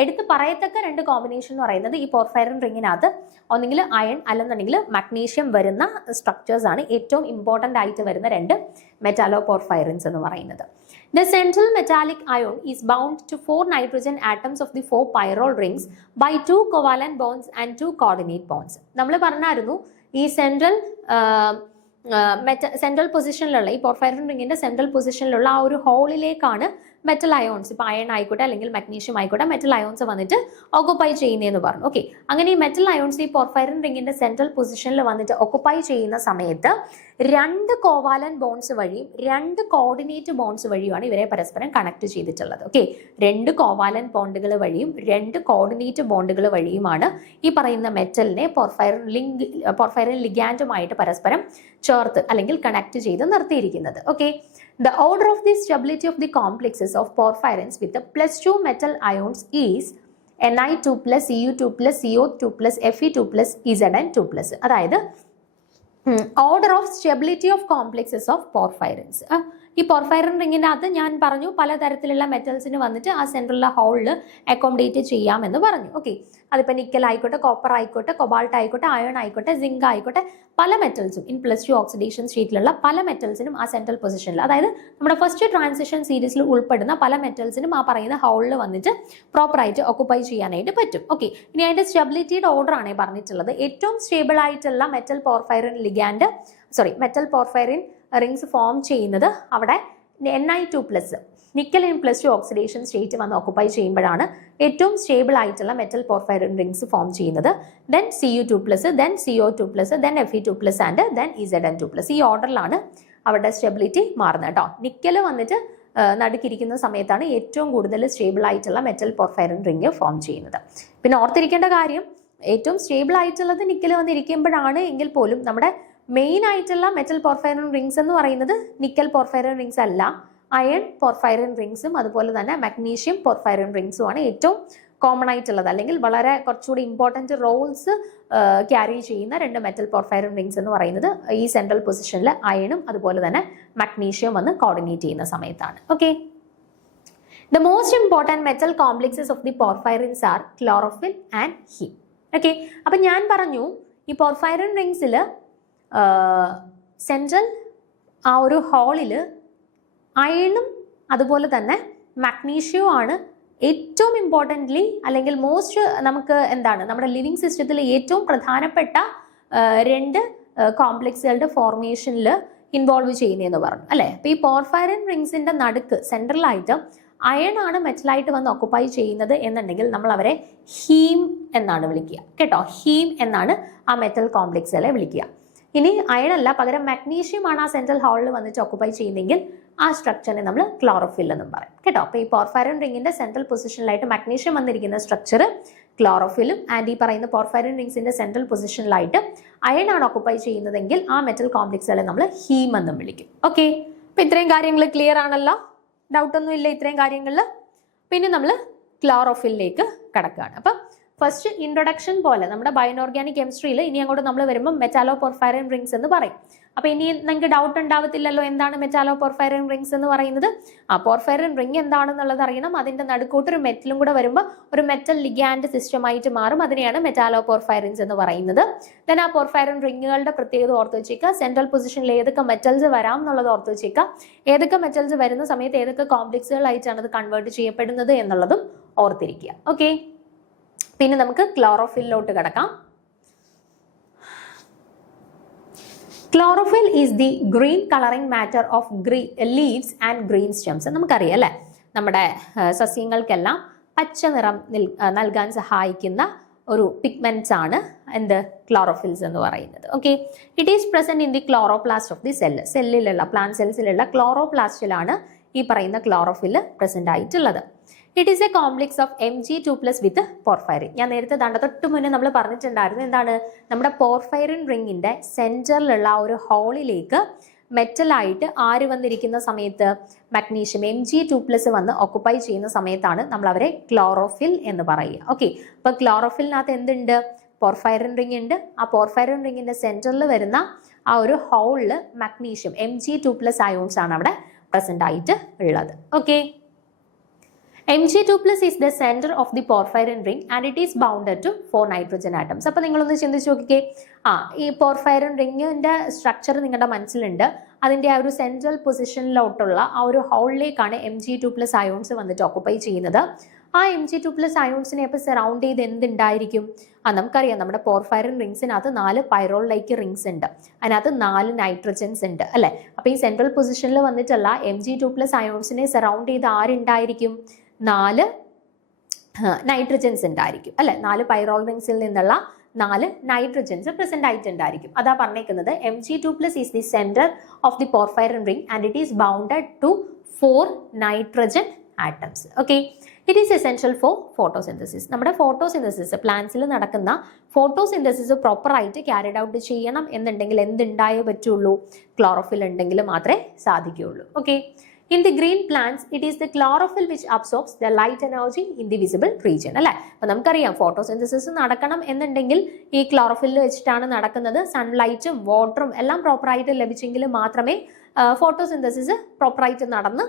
എടുത്ത് പറയത്തക്ക രണ്ട് കോമ്പിനേഷൻ എന്ന് പറയുന്നത് ഈ പോർഫൈറിൻ റിങ്ങിനകത്ത് ഒന്നെങ്കിൽ അയൺ അല്ലെന്നുണ്ടെങ്കിൽ മഗ്നീഷ്യം വരുന്ന സ്ട്രക്ചേഴ്സ് ആണ് ഏറ്റവും ഇമ്പോർട്ടൻ്റ് ആയിട്ട് വരുന്ന രണ്ട് മെറ്റാലോ പോർഫൈറിൻസ് എന്ന് പറയുന്നത്. The central metallic ion is bound to 4 nitrogen atoms of the 4 pyrrole rings by 2 covalent bonds and 2 coordinate bonds. നമ്മൾ പറഞ്ഞായിരുന്നു ഈ സെൻട്രൽ പൊസിഷനിലുള്ള ഈ പോർഫൈറിൻ റിങ്ങിന്റെ സെൻട്രൽ പൊസിഷനിലുള്ള ആ ഒരു ഹോളിലേക്കാണ് മെറ്റൽ അയോൺസ്, ഇപ്പോൾ അയൺ ആയിക്കോട്ടെ അല്ലെങ്കിൽ മഗ്നീഷ്യം ആയിക്കോട്ടെ, മെറ്റൽ അയോൺസ് വന്നിട്ട് ഓക്കുപ്പൈ ചെയ്യുന്നതെന്ന് പറഞ്ഞു. ഓക്കെ, അങ്ങനെ ഈ മെറ്റൽ അയോൺസ് ഈ പോർഫൈറിൻ റിങ്ങിന്റെ സെൻട്രൽ പൊസിഷനിൽ വന്നിട്ട് ഓക്കുപ്പൈ ചെയ്യുന്ന സമയത്ത് 2 കോവാലന്റ് ബോൺസ് വഴിയും 2 കോർഡിനേറ്റ് ബോൺസ് വഴിയുമാണ് ഇവരെ പരസ്പരം കണക്ട് ചെയ്തിട്ടുള്ളത്. ഓക്കെ, 2 കോവാലന്റ് ബോണ്ടുകൾ വഴിയും 2 കോർഡിനേറ്റ് ബോണ്ടുകൾ വഴിയുമാണ് ഈ പറയുന്ന മെറ്റലിനെ പോർഫൈറിൻ ലിഗാൻഡുമായിട്ട് പരസ്പരം ചേർത്ത് അല്ലെങ്കിൽ കണക്ട് ചെയ്ത് നിർത്തിയിരിക്കുന്നത്. Okay, the order of the stability of the complexes of porphyrins with the +2 metal ions is Ni2 plus Cu2 plus CO2 plus Fe2 plus Zn2 അതായത് order of stability of complexes of porphyrins. ഈ porphyrin റിങ്ങിനകത്ത് ഞാൻ പറഞ്ഞു പലതരത്തിലുള്ള മെറ്റൽസിന് വന്നിട്ട് ആ സെൻട്രലിലെ ഹോളിൽ accommodate ചെയ്യാമെന്ന് പറഞ്ഞു. ഓക്കെ, അതിപ്പോൾ നിക്കൽ ആയിക്കോട്ടെ, കോപ്പർ ആയിക്കോട്ടെ, കൊബാൾട്ട് ആയിക്കോട്ടെ, അയൺ ആയിക്കോട്ടെ, സിങ്ക് ആയിക്കോട്ടെ, പല മെറ്റൽസും ഇൻ +2 ഓക്സിഡേഷൻ സ്റ്റേറ്റിലുള്ള പല മെറ്റൽസിനും ആ സെൻട്രൽ പൊസിഷനിൽ, അതായത് നമ്മുടെ ഫസ്റ്റ് ട്രാൻസിഷൻ സീരീസിൽ ഉൾപ്പെടുന്ന പല മെറ്റൽസിനും ആ പറയുന്ന ഹോളിൽ വന്നിട്ട് പ്രോപ്പറായിട്ട് ഓക്കുപ്പൈ ചെയ്യാനായിട്ട് പറ്റും. ഓക്കെ, ഇനി അതിൻ്റെ സ്റ്റെബിലിറ്റിയുടെ ഓർഡർ ആണ് പറഞ്ഞിട്ടുള്ളത്. ഏറ്റവും സ്റ്റേബിൾ ആയിട്ടുള്ള മെറ്റൽ പോർഫൈറിൻ റിങ്സ് ഫോം ചെയ്യുന്നത് അവിടെ Ni2+, nickel in +2 oxidation state വന്ന് ഓക്കുപ്പൈ ചെയ്യുമ്പോഴാണ് ഏറ്റവും സ്റ്റേബിൾ ആയിട്ടുള്ള മെറ്റൽ പോർഫൈറിൻ റിങ്സ് ഫോം ചെയ്യുന്നത്. Then Cu2+, then CO2+, then Fe2+ and then Zn2+. ഈ ഓർഡറിലാണ് അവരുടെ സ്റ്റെബിലിറ്റി മാറുന്നത് കേട്ടോ. നിക്കൽ വന്നിട്ട് നടുക്കിരിക്കുന്ന സമയത്താണ് ഏറ്റവും കൂടുതൽ സ്റ്റേബിൾ ആയിട്ടുള്ള മെറ്റൽ പോർഫൈറിൻ റിങ് ഫോം ചെയ്യുന്നത്. പിന്നെ ഓർത്തിരിക്കേണ്ട കാര്യം, ഏറ്റവും സ്റ്റേബിൾ ആയിട്ടുള്ളത് നിക്കൽ വന്നിരിക്കുമ്പോഴാണ് എങ്കിൽ പോലും നമ്മുടെ മെയിൻ ആയിട്ടുള്ള മെറ്റൽ പോർഫൈറിൻ റിങ്സ് എന്ന് പറയുന്നത് നിക്കൽ പോർഫൈറിൻ റിങ്സ് അല്ല, അയൺ പോർഫൈറിൻ റിങ്സും അതുപോലെ തന്നെ മഗ്നീഷ്യം പോർഫൈറിൻ റിങ്സും ആണ് ഏറ്റവും കോമൺ ആയിട്ടുള്ളത്, അല്ലെങ്കിൽ വളരെ കുറച്ചുകൂടി ഇമ്പോർട്ടൻറ്റ് റോൾസ് ക്യാരി ചെയ്യുന്ന രണ്ട് മെറ്റൽ പോർഫൈറിൻ റിങ്സ് എന്ന് പറയുന്നത് ഈ സെൻട്രൽ പൊസിഷനിൽ അയണും അതുപോലെ തന്നെ മഗ്നീഷ്യം വന്ന് കോർഡിനേറ്റ് ചെയ്യുന്ന സമയത്താണ്. Okay, the most important metal complexes of the porphyrins are chlorophyll and heme. Okay, അപ്പം ഞാൻ പറഞ്ഞു ഈ പോർഫൈറിൻ റിങ്സിൽ സെൻട്രൽ ആ ഒരു ഹോളിൽ അയണും അതുപോലെ തന്നെ മഗ്നീഷ്യവും ആണ് ഏറ്റവും ഇമ്പോർട്ടൻ്റ്ലി, അല്ലെങ്കിൽ മോസ്റ്റ് നമുക്ക് നമ്മുടെ ലിവിങ് സിസ്റ്റത്തിൽ ഏറ്റവും പ്രധാനപ്പെട്ട രണ്ട് കോംപ്ലക്സുകളുടെ ഫോർമേഷനിൽ ഇൻവോൾവ് ചെയ്യുന്നതെന്ന് പറഞ്ഞു അല്ലേ. അപ്പോൾ ഈ പോർഫൈറിൻ റിങ്സിൻ്റെ നടുക്ക് സെൻട്രലായിട്ട് അയൺ ആണ് മെറ്റലായിട്ട് വന്ന് ഓക്കുപ്പൈ ചെയ്യുന്നത് എന്നുണ്ടെങ്കിൽ നമ്മൾ അവരെ ഹീം എന്നാണ് വിളിക്കുക കേട്ടോ. ഹീം എന്നാണ് ആ മെറ്റൽ കോംപ്ലക്സുകളെ വിളിക്കുക. ഇനി അയണല്ല, പകരം മഗ്നീഷ്യം ആണ് ആ സെൻട്രൽ ഹോളിൽ വന്നിട്ട് ഓക്കുപ്പൈ ചെയ്യുന്നെങ്കിൽ ആ സ്ട്രക്ചറിനെ നമ്മൾ ക്ലോറോഫിൽ എന്നും പറയും കേട്ടോ. അപ്പോൾ ഈ പോർഫൈറിൻ റിങ്ങിന്റെ സെൻട്രൽ പൊസിഷനിലായിട്ട് മഗ്നീഷ്യം വന്നിരിക്കുന്ന സ്ട്രക്ചർ ക്ലോറോഫിലും, ആൻഡ് ഈ പറയുന്ന പോർഫൈറിൻ റിങ്സിന്റെ സെൻട്രൽ പൊസിഷനിലായിട്ട് അയൺ ആണ് ഓക്കുപ്പൈ ചെയ്യുന്നതെങ്കിൽ ആ മെറ്റൽ കോംപ്ലക്സുകളെ നമ്മൾ ഹീം എന്നും വിളിക്കും. ഓക്കെ, അപ്പോൾ ഇത്രയും കാര്യങ്ങൾ ക്ലിയർ ആണല്ലോ, ഡൗട്ടൊന്നും ഇല്ല ഇത്രയും കാര്യങ്ങളിൽ. പിന്നെ നമ്മൾ ക്ലോറോഫിലേക്ക് കടക്കുകയാണ്. അപ്പം ഫസ്റ്റ് ഇൻട്രൊഡക്ഷൻ പോലെ നമ്മുടെ ബയോഓർഗാനിക് കെമിസ്ട്രിയിൽ ഇനി അങ്ങോട്ട് നമ്മൾ വരുമ്പോൾ മെറ്റാലോ പോർഫൈറിൻ റിങ്സ് എന്ന് പറയും. അപ്പോൾ ഇനി നിങ്ങൾക്ക് ഡൗട്ട് ഉണ്ടാവത്തില്ലല്ലോ എന്താണ് മെറ്റാലോ പോർഫൈറിൻ റിങ്സ് എന്ന് പറയുന്നത്. ആ പോർഫൈറിൻ റിങ് എന്താണെന്നുള്ളത് അറിയണം. അതിൻ്റെ നടുക്കോട്ട് ഒരു മെറ്റലും കൂടെ വരുമ്പോൾ ഒരു മെറ്റൽ ലിഗാൻഡ് സിസ്റ്റമായിട്ട് മാറും. അതിനെയാണ് മെറ്റാലോ പോർഫൈറിൻസ് എന്ന് പറയുന്നത്. ദെൻ ആ പോർഫൈറിൻ റിങ്ങുകളുടെ പ്രത്യേകത ഓർത്ത് വെച്ചേക്കുക. സെൻട്രൽ പൊസിഷനിൽ ഏതൊക്കെ മെറ്റൽസ് വരാം എന്നുള്ളത് ഓർത്ത് വെച്ചേക്കുക. ഏതൊക്കെ മെറ്റൽസ് വരുന്ന സമയത്ത് ഏതൊക്കെ കോംപ്ലക്സുകളായിട്ടാണ് അത് കൺവേർട്ട് ചെയ്യപ്പെടുന്നത് എന്നുള്ളതും ഓർത്തിരിക്കുക. ഓക്കെ, പിന്നെ നമുക്ക് ക്ലോറോഫില്ലോട്ട് കിടക്കാം. Chlorophyll is the green colouring matter of leaves and green stems. നമുക്കറിയാം അല്ലേ, നമ്മുടെ സസ്യങ്ങൾക്കെല്ലാം പച്ച നിറം നൽകാൻ സഹായിക്കുന്ന ഒരു പിഗ്മെന്റ്സ് ആണ് എന്ത് ക്ലോറോഫിൽസ് എന്ന് പറയുന്നത്. Okay, it is present in the chloroplast of the സെല്ലിലുള്ള പ്ലാന്റ് സെൽസിലുള്ള ക്ലോറോപ്ലാസ്റ്റിലാണ് ഈ പറയുന്ന ക്ലോറോഫിൽ പ്രസന്റ് ആയിട്ടുള്ളത്. It is a complex of Mg2+ with porphyrin. ഞാൻ നേരത്തെ തൊട്ട് മുന്നേ നമ്മൾ പറഞ്ഞിട്ടുണ്ടായിരുന്നു എന്താണ്, നമ്മുടെ പോർഫൈറിൻ റിങ്ങിന്റെ സെന്ററിലുള്ള ഒരു ഹോളിലേക്ക് മെറ്റലായിട്ട് ആര് വന്നിരിക്കുന്ന സമയത്ത് മഗ്നീഷ്യം Mg2+ വന്ന് ഓക്കുപ്പൈ ചെയ്യുന്ന സമയത്താണ് നമ്മൾ അവരെ ക്ലോറോഫിൽ എന്ന് പറയുക. ഓക്കെ, അപ്പൊ ക്ലോറോഫിലിനകത്ത് എന്തുണ്ട്, പോർഫൈറിൻ റിംഗ് ഉണ്ട്. ആ പോർഫൈറിൻ റിങ്ങിന്റെ സെന്ററിൽ വരുന്ന ആ ഒരു ഹോളില് മഗ്നീഷ്യം Mg2+ അയോൺസ് ആണ് അവിടെ പ്രസന്റ് ആയിട്ട് ഉള്ളത്. Okay, Mg2+ is the center of the porphyrin ring and it is bounded to 4 nitrogen atoms. അപ്പോൾ നിങ്ങളൊന്ന് ചിന്തിച്ച് നോക്കിക്കേ, ഈ പോർഫൈറിൻ റിങ്ങിന്റെ സ്ട്രക്ചർ നിങ്ങളുടെ മനസ്സിലുണ്ട്. അതിന്റെ ആ ഒരു സെൻട്രൽ പൊസിഷനിലോട്ടുള്ള ആ ഒരു ഹോളിലേക്കാണ് Mg2+ അയോൺസ് വന്നിട്ട് ഓക്കുപ്പൈ ചെയ്യുന്നത്. ആ Mg2+ അയോൺസിനെ അപ്പോൾ സറൗണ്ട് ചെയ്ത് എന്തുണ്ടായിരിക്കും? നമുക്കറിയാം നമ്മുടെ പോർഫൈറിൻ റിങ്സിനകത്ത് 4 പൈറോൾ ലൈക്ക് റിങ്സ് ഉണ്ട്, അതിനകത്ത് 4 നൈട്രജൻസ് ഉണ്ട് അല്ലെ. അപ്പൊ ഈ സെൻട്രൽ പൊസിഷനിൽ വന്നിട്ടുള്ള Mg2+ അയോൺസിനെ സറൗണ്ട് ചെയ്ത് ആരുണ്ടായിരിക്കും? 4 നൈട്രജൻസ് ഉണ്ടായിരിക്കും അല്ലെ. 4 പൈറോൾ റിങ്സിൽ നിന്നുള്ള 4 നൈട്രജൻസ് പ്രസന്റ് ആയിട്ടുണ്ടായിരിക്കും. അതാ പറഞ്ഞേക്കുന്നത് Mg2+ is the center of the porphyrin ring and it is bounded to 4 nitrogen atoms. Okay, it is essential for photosynthesis. നമ്മുടെ ഫോട്ടോസിന്തസിസ് പ്ലാന്റ്സിൽ നടക്കുന്ന ഫോട്ടോസിന്തസിസ് പ്രോപ്പർ ആയിട്ട് ക്യാരിഡ് ഔട്ട് ചെയ്യണം എന്നുണ്ടെങ്കിൽ എന്തുണ്ടായേ പറ്റുള്ളൂ? ക്ലോറോഫിൽ ഉണ്ടെങ്കിൽ മാത്രമേ സാധിക്കുകയുള്ളൂ. Okay, in the green plants it is the chlorophyll which absorbs the light energy in the visible region അല്ലെ. അപ്പൊ നമുക്കറിയാം ഫോട്ടോസിന്തസിസ് നടക്കണം എന്നുണ്ടെങ്കിൽ ഈ ക്ലോറോഫിൽ വെച്ചിട്ടാണ് നടക്കുന്നത്. സൺലൈറ്റും വാട്ടറും എല്ലാം പ്രോപ്പറായിട്ട് ലഭിച്ചെങ്കിൽ മാത്രമേ ഫോട്ടോസിന്തസിസ് പ്രോപ്പറായിട്ട് നടന്ന്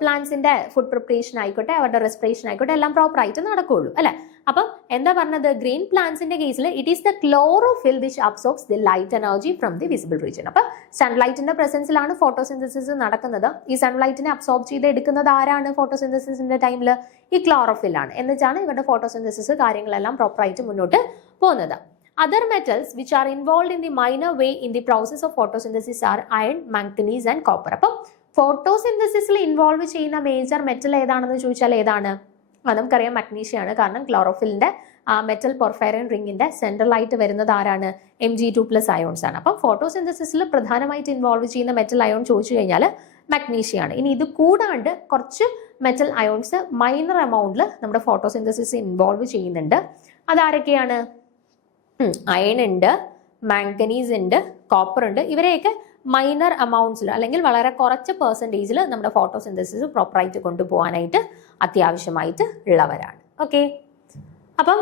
പ്ലാന്റ്സിന്റെ ഫുഡ് പ്രിപ്പറേഷൻ ആയിക്കോട്ടെ അവരുടെ റെസ്പിറേഷൻ ആയിക്കോട്ടെ എല്ലാം പ്രോപ്പറായിട്ട് നടക്കുകയുള്ളൂ അല്ലെ. അപ്പം എന്താ പറഞ്ഞത്, ഗ്രീൻ പ്ലാന്റ്സിന്റെ കേസിൽ it is the chlorophyll which absorbs the light energy from the visible region. അപ്പൊ സൺലൈറ്റിന്റെ പ്രസൻസിലാണ് ഫോട്ടോസിന്തസിസ് നടക്കുന്നത്. ഈ സൺലൈറ്റിനെ അബ്സോർബ് ചെയ്ത് എടുക്കുന്നത് ആരാണ് ഫോട്ടോസിന്തസിസിന്റെ ടൈമിൽ? ഈ ക്ലോറോഫിൽ ആണ്. എന്നുവെച്ചാണ് ഇവരുടെ ഫോട്ടോസിന്തസിസ് കാര്യങ്ങളെല്ലാം പ്രോപ്പറായിട്ട് മുന്നോട്ട് പോകുന്നത്. Other metals which are involved in the minor way in the process of photosynthesis are iron, manganese and copper. അപ്പോൾ ഫോട്ടോസിന്തസിസിൽ ഇൻവോൾവ് ചെയ്യുന്ന മേജർ മെറ്റൽ ഏതാണെന്ന് ചോദിച്ചാൽ ഏതാണ്? നമുക്കറിയാം മഗ്നീഷ്യം ആണ്. കാരണം ക്ലോറോഫിലിന്റെ മെറ്റൽ പോർഫൈറിൻ റിങ്ങിന്റെ സെൻട്രലായിട്ട് വരുന്നത് ആരാണ്? Mg2+ അയോൺസ് ആണ്. അപ്പം ഫോട്ടോസിന്തസിസിൽ പ്രധാനമായിട്ട് ഇൻവോൾവ് ചെയ്യുന്ന മെറ്റൽ അയോൺ ചോദിച്ചു കഴിഞ്ഞാൽ മഗ്നീഷ്യം ആണ്. ഇനി ഇത് കൂടാണ്ട് കുറച്ച് മെറ്റൽ അയോൺസ് മൈനർ എമൗണ്ടിൽ നമ്മുടെ ഫോട്ടോസിന്തസിസ് ഇൻവോൾവ് ചെയ്യുന്നുണ്ട്. അതാരൊക്കെയാണ്? അയൺ ഉണ്ട്, മാംഗനീസ് ഉണ്ട്, കോപ്പർ ഉണ്ട്. ഇവരെയൊക്കെ മൈനർ അമൗണ്ട്സിൽ അല്ലെങ്കിൽ വളരെ കുറച്ച് പെർസെൻറ്റേജിൽ നമ്മുടെ ഫോട്ടോസിന്തസിസ് പ്രോപ്പറായിട്ട് കൊണ്ടുപോകാനായിട്ട് അത്യാവശ്യമായിട്ട് ഉള്ളവരാണ്. ഓക്കെ, അപ്പം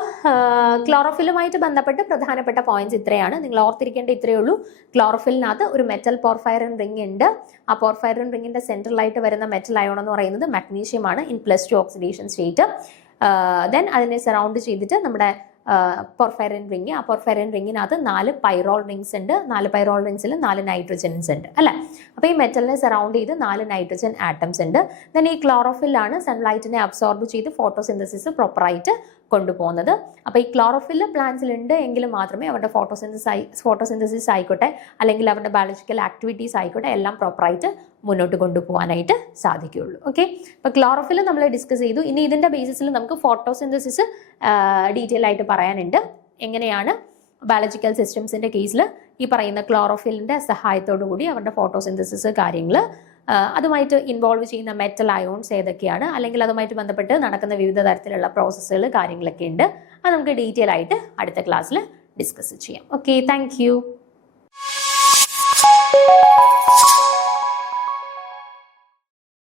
ക്ലോറോഫിലുമായിട്ട് ബന്ധപ്പെട്ട് പ്രധാനപ്പെട്ട പോയിന്റ്സ് ഇത്രയാണ്. നിങ്ങൾ ഓർത്തിരിക്കേണ്ട ഇത്രയേ ഉള്ളൂ. ക്ലോറോഫിലിനകത്ത് ഒരു മെറ്റൽ പോർഫൈറിൻ റിംഗ് ഉണ്ട്. ആ പോർഫൈറിൻ റിങ്ങിന്റെ സെൻട്രലായിട്ട് വരുന്ന മെറ്റൽ അയോൺ എന്ന് പറയുന്നത് മഗ്നീഷ്യം ആണ് ഇൻ +2 ഓക്സിഡേഷൻ സ്റ്റേറ്റ്. ദെൻ അതിനെ സറൗണ്ട് ചെയ്തിട്ട് നമ്മുടെ പോർഫൈറിൻ റിംഗ്, ആ പോർഫൈറിൻ റിങ്ങിനകത്ത് 4 പൈറോൾ റിങ്സ് ഉണ്ട്. 4 പൈറോൾ റിങ്സിൽ 4 നൈട്രജൻസ് ഉണ്ട് അല്ലെ. അപ്പോൾ ഈ മെറ്റലിനെ സറൗണ്ട് ചെയ്ത് 4 നൈട്രജൻ ആറ്റംസ് ഉണ്ട്. ദെൻ ഈ ക്ലോറോഫിലാണ് സൺലൈറ്റിനെ അബ്സോർബ് ചെയ്ത് ഫോട്ടോസിന്തസിസ് പ്രോപ്പറായിട്ട് കൊണ്ടുപോകുന്നത്. അപ്പോൾ ഈ ക്ലോറോഫിൽ പ്ലാന്റ്സിൽ ഉണ്ട് എങ്കിൽ മാത്രമേ അവരുടെ ഫോട്ടോസിന്തസിസ് ആയിക്കോട്ടെ അല്ലെങ്കിൽ അവരുടെ ബയോളജിക്കൽ ആക്ടിവിറ്റീസ് ആയിക്കോട്ടെ എല്ലാം പ്രോപ്പറായിട്ട് മുന്നോട്ട് കൊണ്ടുപോകാനായിട്ട് സാധിക്കുകയുള്ളൂ. ഓക്കെ, അപ്പോൾ ക്ലോറോഫിൽ നമ്മൾ ഡിസ്കസ് ചെയ്തു. ഇനി ഇതിന്റെ ബേസിസിൽ നമുക്ക് ഫോട്ടോസിന്തസിസ് ഡീറ്റെയിൽ ആയിട്ട് പറയാനുണ്ട്. എങ്ങനെയാണ് ബയോളജിക്കൽ സിസ്റ്റംസിന്റെ കേസിൽ ഈ പറയുന്ന ക്ലോറോഫിലിന്റെ സഹായത്തോടു കൂടി അവരുടെ ഫോട്ടോസിന്തസിസ് കാര്യങ്ങൾ, അതുമായിട്ട് ഇൻവോൾവ് ചെയ്യുന്ന മെറ്റൽ അയോൺസ് ഏതൊക്കെയാണ്, അല്ലെങ്കിൽ അതുമായിട്ട് ബന്ധപ്പെട്ട് നടക്കുന്ന വിവിധ തരത്തിലുള്ള പ്രോസസ്സുകൾ കാര്യങ്ങളൊക്കെ ഉണ്ട്. അത് നമുക്ക് ഡീറ്റെയിൽ ആയിട്ട് അടുത്ത ക്ലാസ്സിൽ ഡിസ്കസ് ചെയ്യാം. Okay, thank you.